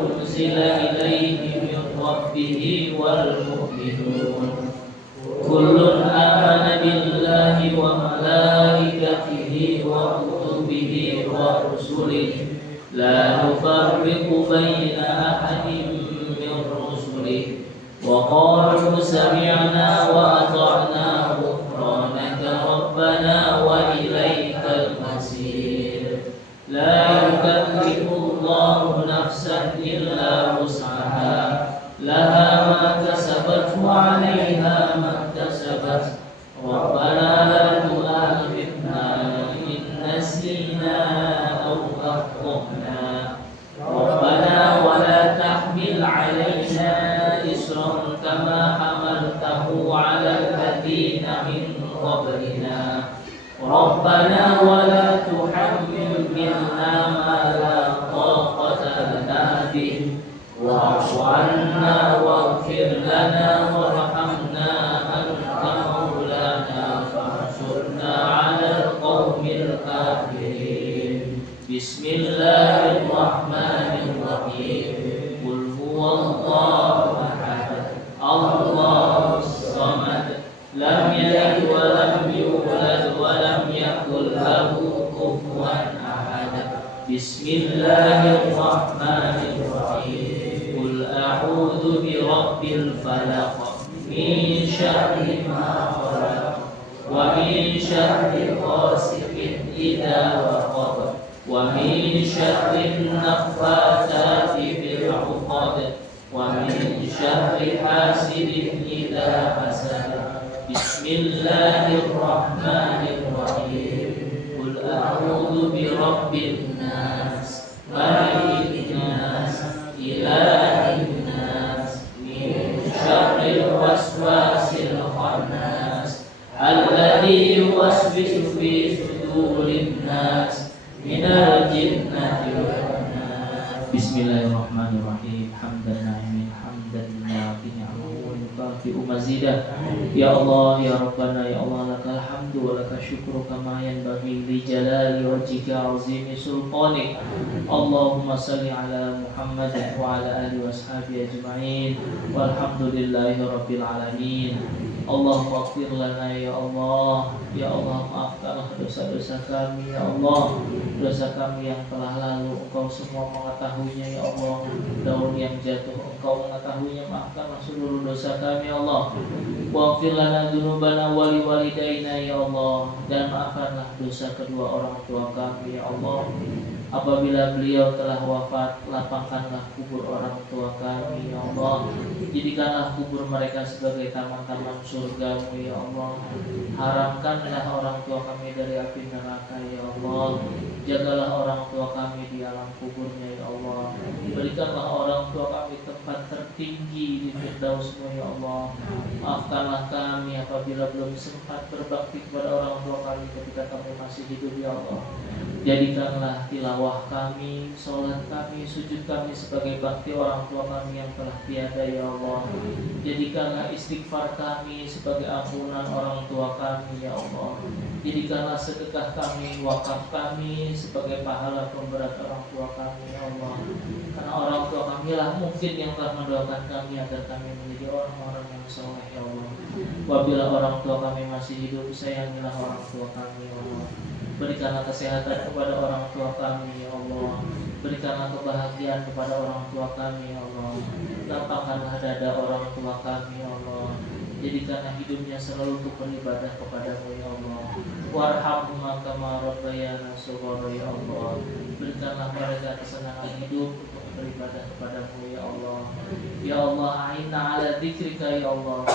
unzila ilayhi min rabbih wal mu'minun kullun amana billahi wa malaikatihi wa kutubihi wa rusulihi la nufarriqu baina ahadin min rusulihi wa qalu sami'na wa ata'na ghufranaka rabbana wa ilaikal masir. La yukallifu Allahu nafsan illa wus'aha laha ma kasabat wa 'alayha ma iktasabat. Rabbana la tu'akhidhna in nasina aw akhtana. Rabbana wa la tahmil 'alaina isran kama hamaltahu 'ala alladhina min qablina. Rabbana wa la tuhammilna ma la taqata lana bihi wa'fu 'anna waghfir lana warhamna anta maulana fansurna 'alal qaumil kafirin. Bismillahirrahmanirrahim. Qul huwallahu ahad, Allahus samad, lam yalid wa lam yulad wa lam yakul lahu kufuwan ahad. Bismillahirrahmanirrahim. Qul a'udzu a'udzu birabbil falaq min syarri ma khalaq wa min syarri ghasiqin idza waqab wa min syarri naffatsati fil 'uqad wa min syarri hasidin idza hasad. Bismillahirrahmanirrahim. Qul a'udzu birabbin nas, malikin nas, ilahin nas, min syarril waswasil khannas, alladzi yuwaswisu fi sudurin nas, minal jinnati wan nas. Bismillahirrahmanirrahim. Hamdan na'imin, hamdan na'imin, mazidah. Ya Allah, ya Rabbana, ya Allah, lakal hamdu wa lakal syukru kama yanbaghi li jalali wajhika azimi sultanik. Allahumma salli ala Muhammad wa ala alihi wa sahbihi ajma'in walhamdulillahi rabbil alamin. Allahumma ighfir lana ya Allah. Ya Allah, maafkanlah dosa-dosa kami ya Allah. Dosa kami yang telah lalu Engkau semua mengetahuinya ya Allah. Daun yang jatuh Engkau mengetahuinya. Maafkanlah seluruh dosa kami ya Allah. Waghfir lana dzunubana wa liwalidayna ya Allah. Dan maafkanlah dosa kedua orang tua kami ya Allah. Apabila beliau telah wafat, lapangkanlah kubur orang tua kami ya Allah. Jadikanlah kubur mereka sebagai taman-taman surga-Mu ya Allah. Haramkanlah orang tua kami dari api neraka ya Allah. Jagalah orang tua kami di alam kuburnya ya Allah. Berikanlah orang tua kami tempat tertinggi di Firdaus-Mu ya Allah. Maafkanlah kami apabila belum sempat berbakti kepada orang tua kami ketika kami masih hidup ya Allah. Jadikanlah tilawah kami, sholat kami, sujud kami sebagai bakti orang tua kami yang telah tiada ya Allah. Jadikanlah istighfar kami sebagai ampunan orang tua kami ya Allah. Jadikanlah sedekah kami, wakaf kami sebagai pahala pemberat orang tua kami ya Allah. Karena orang tua kami lah mungkin yang telah mendoakan kami agar kami menjadi orang-orang yang soleh ya Allah. Wabila orang tua kami masih hidup, sayangilah orang tua kami ya Allah. Berikanlah kesehatan kepada orang tua kami ya Allah. Berikanlah kebahagiaan kepada orang tua kami ya Allah. Lapangkanlah dada orang tua kami ya Allah. Jadikanlah hidupnya selalu untuk beribadah kepadamu ya Allah. Warhamhuma kama rabbayana shaghira ya Allah. Berikanlah mereka kesenangan hidup untuk beribadah kepadamu ya Allah. Ya Allah, a'inna ala dzikrika ya Allah.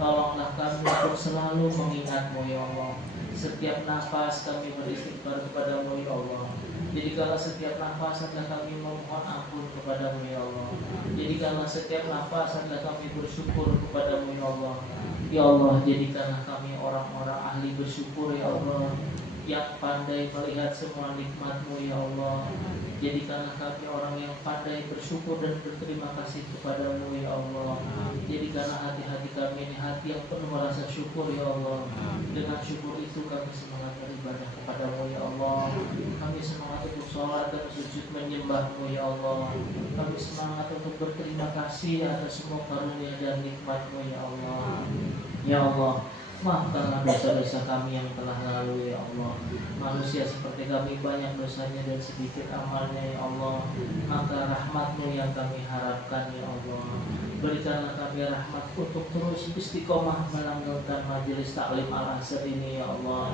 Tolonglah kami untuk selalu mengingatmu ya Allah. Setiap nafas kami beristighfar kepadamu ya Allah. Jadikanlah setiap nafas adalah kami memohon ampun kepadamu ya Allah. Jadikanlah setiap nafas adalah kami bersyukur kepadamu ya Allah. Ya Allah, jadikanlah kami orang-orang ahli bersyukur ya Allah, yang pandai melihat semua nikmat-Mu ya Allah. Jadikanlah kami orang yang pandai bersyukur dan berterima kasih kepadamu ya Allah. Jadikanlah hati-hati kami ini hati yang penuh rasa syukur ya Allah. Dengan syukur itu kami semangat beribadah kepadamu ya Allah. Kami semangat untuk sholat dan sujud menyembah-Mu ya Allah. Kami semangat untuk berterima kasih atas semua karunia dan nikmat-Mu ya Allah. Ya Allah, maafkanlah dosa-dosa kami yang telah lalu ya Allah. Manusia seperti kami banyak dosanya dan sedikit amalnya ya Allah. Maka rahmat-Mu yang kami harapkan ya Allah. Berikanlah kami rahmat untuk terus istiqomah melanggengkan majelis taklim Al-Azhar ini ya Allah.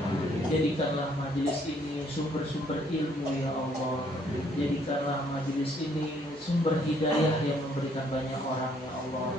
Jadikanlah majelis ini sumber-sumber ilmu ya Allah. Jadikanlah majelis ini sumber hidayah yang memberikan banyak orang ya Allah.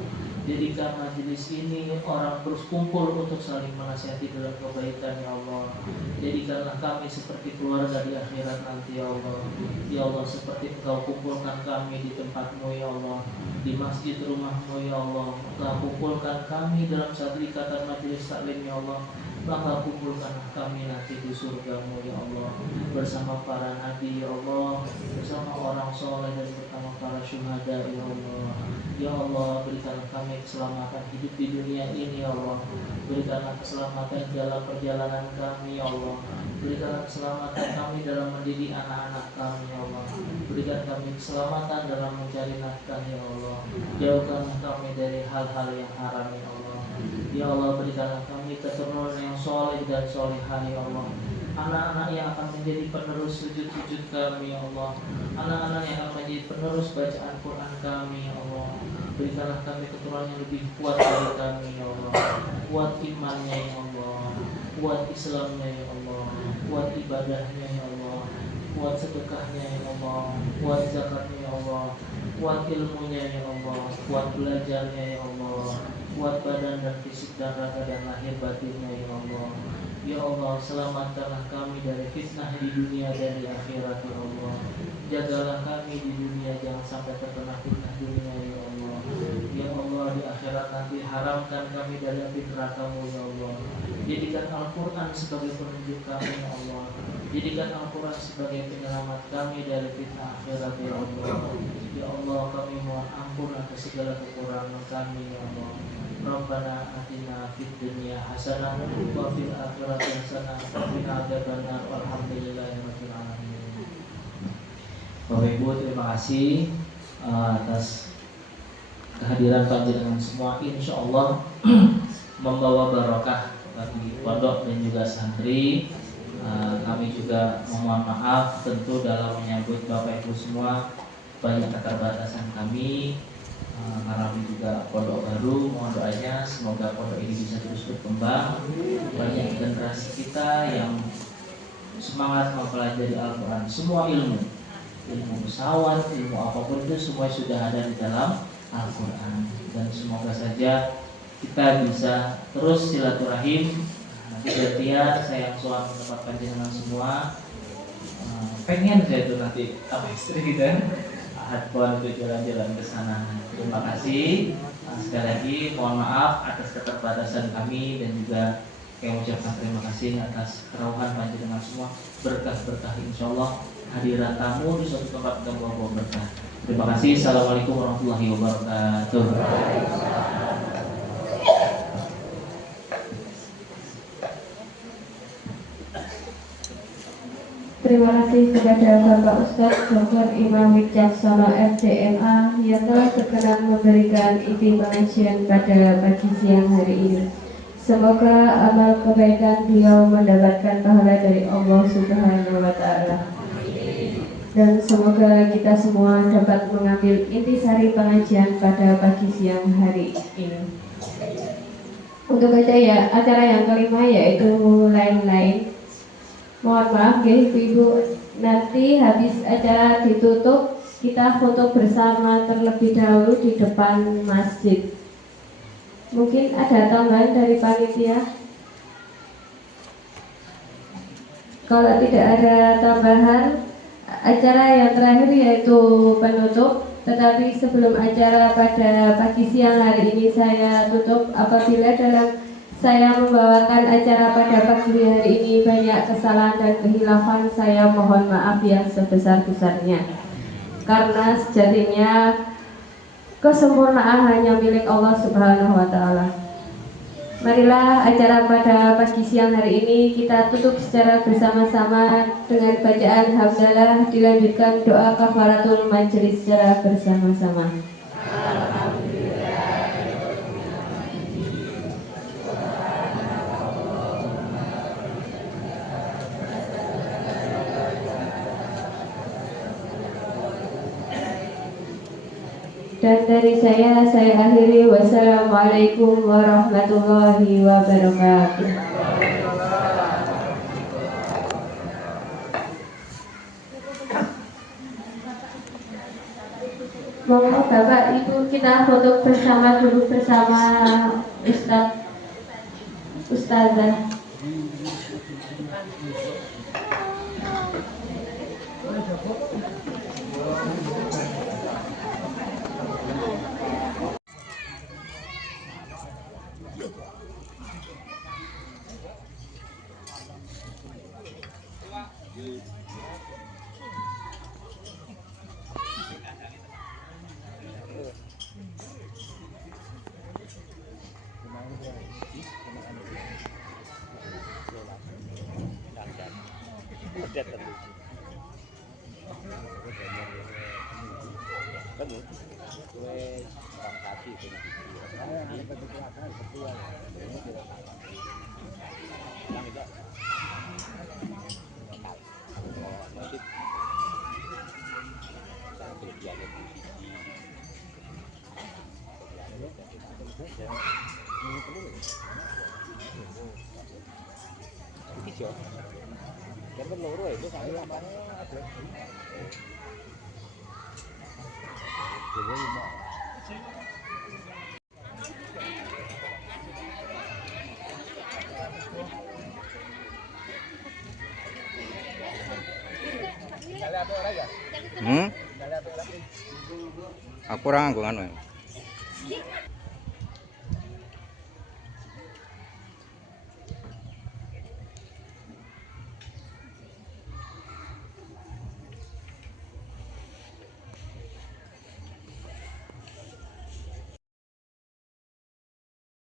Jadikan majelis ini orang berkumpul untuk saling menasihati dalam kebaikan ya Allah. Jadikanlah kami seperti keluarga di akhirat nanti ya Allah. Ya Allah, seperti Engkau kumpulkan kami di tempat-Mu ya Allah, di masjid rumah-Mu ya Allah. Engkau kumpulkan kami dalam satu ikatan majelis taklim ya Allah. Maka kumpulkanlah kami nanti di surga-Mu ya Allah, bersama para nabi ya Allah, bersama orang soleh dan bersama para syuhada ya Allah. Ya Allah, berikanlah kami keselamatan hidup di dunia ini ya Allah. Berikanlah keselamatan dalam perjalanan kami ya Allah. Berikanlah keselamatan kami dalam mendidik anak-anak kami ya Allah. Berikan kami keselamatan dalam mencari nafkah ya Allah. Jauhkanlah kami dari hal-hal yang haram ya Allah. Ya Allah, berikanlah kami keturunan yang soleh dan solehah ya Allah. Anak-anak yang akan menjadi penerus sujud-sujud kami ya Allah. Anak-anak yang akan menjadi penerus bacaan Quran kami ya Allah. Berikanlah kami keturunan yang lebih kuat dari kami ya Allah. Kuat imannya ya Allah, kuat Islamnya ya Allah, kuat ibadahnya ya Allah, kuat sedekahnya ya Allah, kuat zakatnya ya Allah, kuat ilmunya ya Allah, kuat belajarnya ya Allah, kuat badan dan fisik dan raga dan lahir batinnya ya Allah. Ya Allah, selamatkanlah kami dari fitnah di dunia dan di akhirat ya Allah. Jagalah kami di dunia, jangan sampai terkena fitnah dunia ya Allah. Ya Allah, di akhirat nanti haramkan kami dari api neraka-Mu ya Allah. Jadikan Al-Quran sebagai penunjuk kami ya Allah. Jadikan Al-Quran sebagai penyelamat kami dari fitnah akhirat ya Allah. Ya Allah, kami mohon ampun atas segala kekurangan kami ya Allah. Rabbana atina fid dunya hasanah wa fil akhirati hasanah wa qina adzabannar. Walhamdulillahirabbil alamin. Bapak Ibu, terima kasih atas kehadiran panjenengan semua. Insya Allah membawa barokah bagi pondok dan juga santri. Kami juga mohon maaf tentu dalam menyambut Bapak Ibu semua banyak keterbatasan kami. Karena kami juga pondok baru, mohon doanya semoga pondok ini bisa terus berkembang. Banyak generasi kita yang semangat mempelajari Al-Quran, semua ilmu pesawat, ilmu apapun itu semua sudah ada di dalam Al-Quran. Dan semoga saja kita bisa terus silaturahim. Nanti gantian saya yang soal tempat panjenengan semua. Pengen saya itu nanti apa istri dan Ahad untuk jalan-jalan ke sana. Terima kasih. Sekali lagi mohon maaf atas keterbatasan kami dan juga kami ucapkan terima kasih atas kerawahan panjenengan semua. Berkah-berkah insyaallah hadirat tamu di suatu tempat yang membawa berkah. Terima kasih. Assalamualaikum warahmatullahi wabarakatuh. Terima kasih kepada Bapak Ustadz Dr. Imam Wicaksono FCMA yang telah berkenan memberikan inti pengajian pada pagi siang hari ini. Semoga amal kebaikan beliau mendapatkan pahala dari Allah Subhanahu wa Ta'ala. Dan semoga kita semua dapat mengambil intisari pengajian pada pagi siang hari ini. Untuk acara yang kelima yaitu lain-lain. Mohon maaf ya Ibu, nanti habis acara ditutup kita foto bersama terlebih dahulu di depan masjid. Mungkin ada tambahan dari panitia? Kalau tidak ada tambahan, acara yang terakhir yaitu penutup. Tetapi sebelum acara pada pagi siang hari ini saya tutup, apabila dalam saya membawakan acara pada pagi hari ini banyak kesalahan dan kehilafan, saya mohon maaf yang sebesar-besarnya. Karena sejatinya kesempurnaan hanya milik Allah Subhanahu wa Ta'ala. Marilah acara pada pagi siang hari ini kita tutup secara bersama-sama dengan bacaan hamdalah, dilanjutkan doa kafaratul majelis secara bersama-sama. Dan dari saya akhiri. Wassalamualaikum warahmatullahi wabarakatuh. Mohon Bapak Ibu kita foto bersama dulu bersama Ustazah. Aku orang nganggo anu.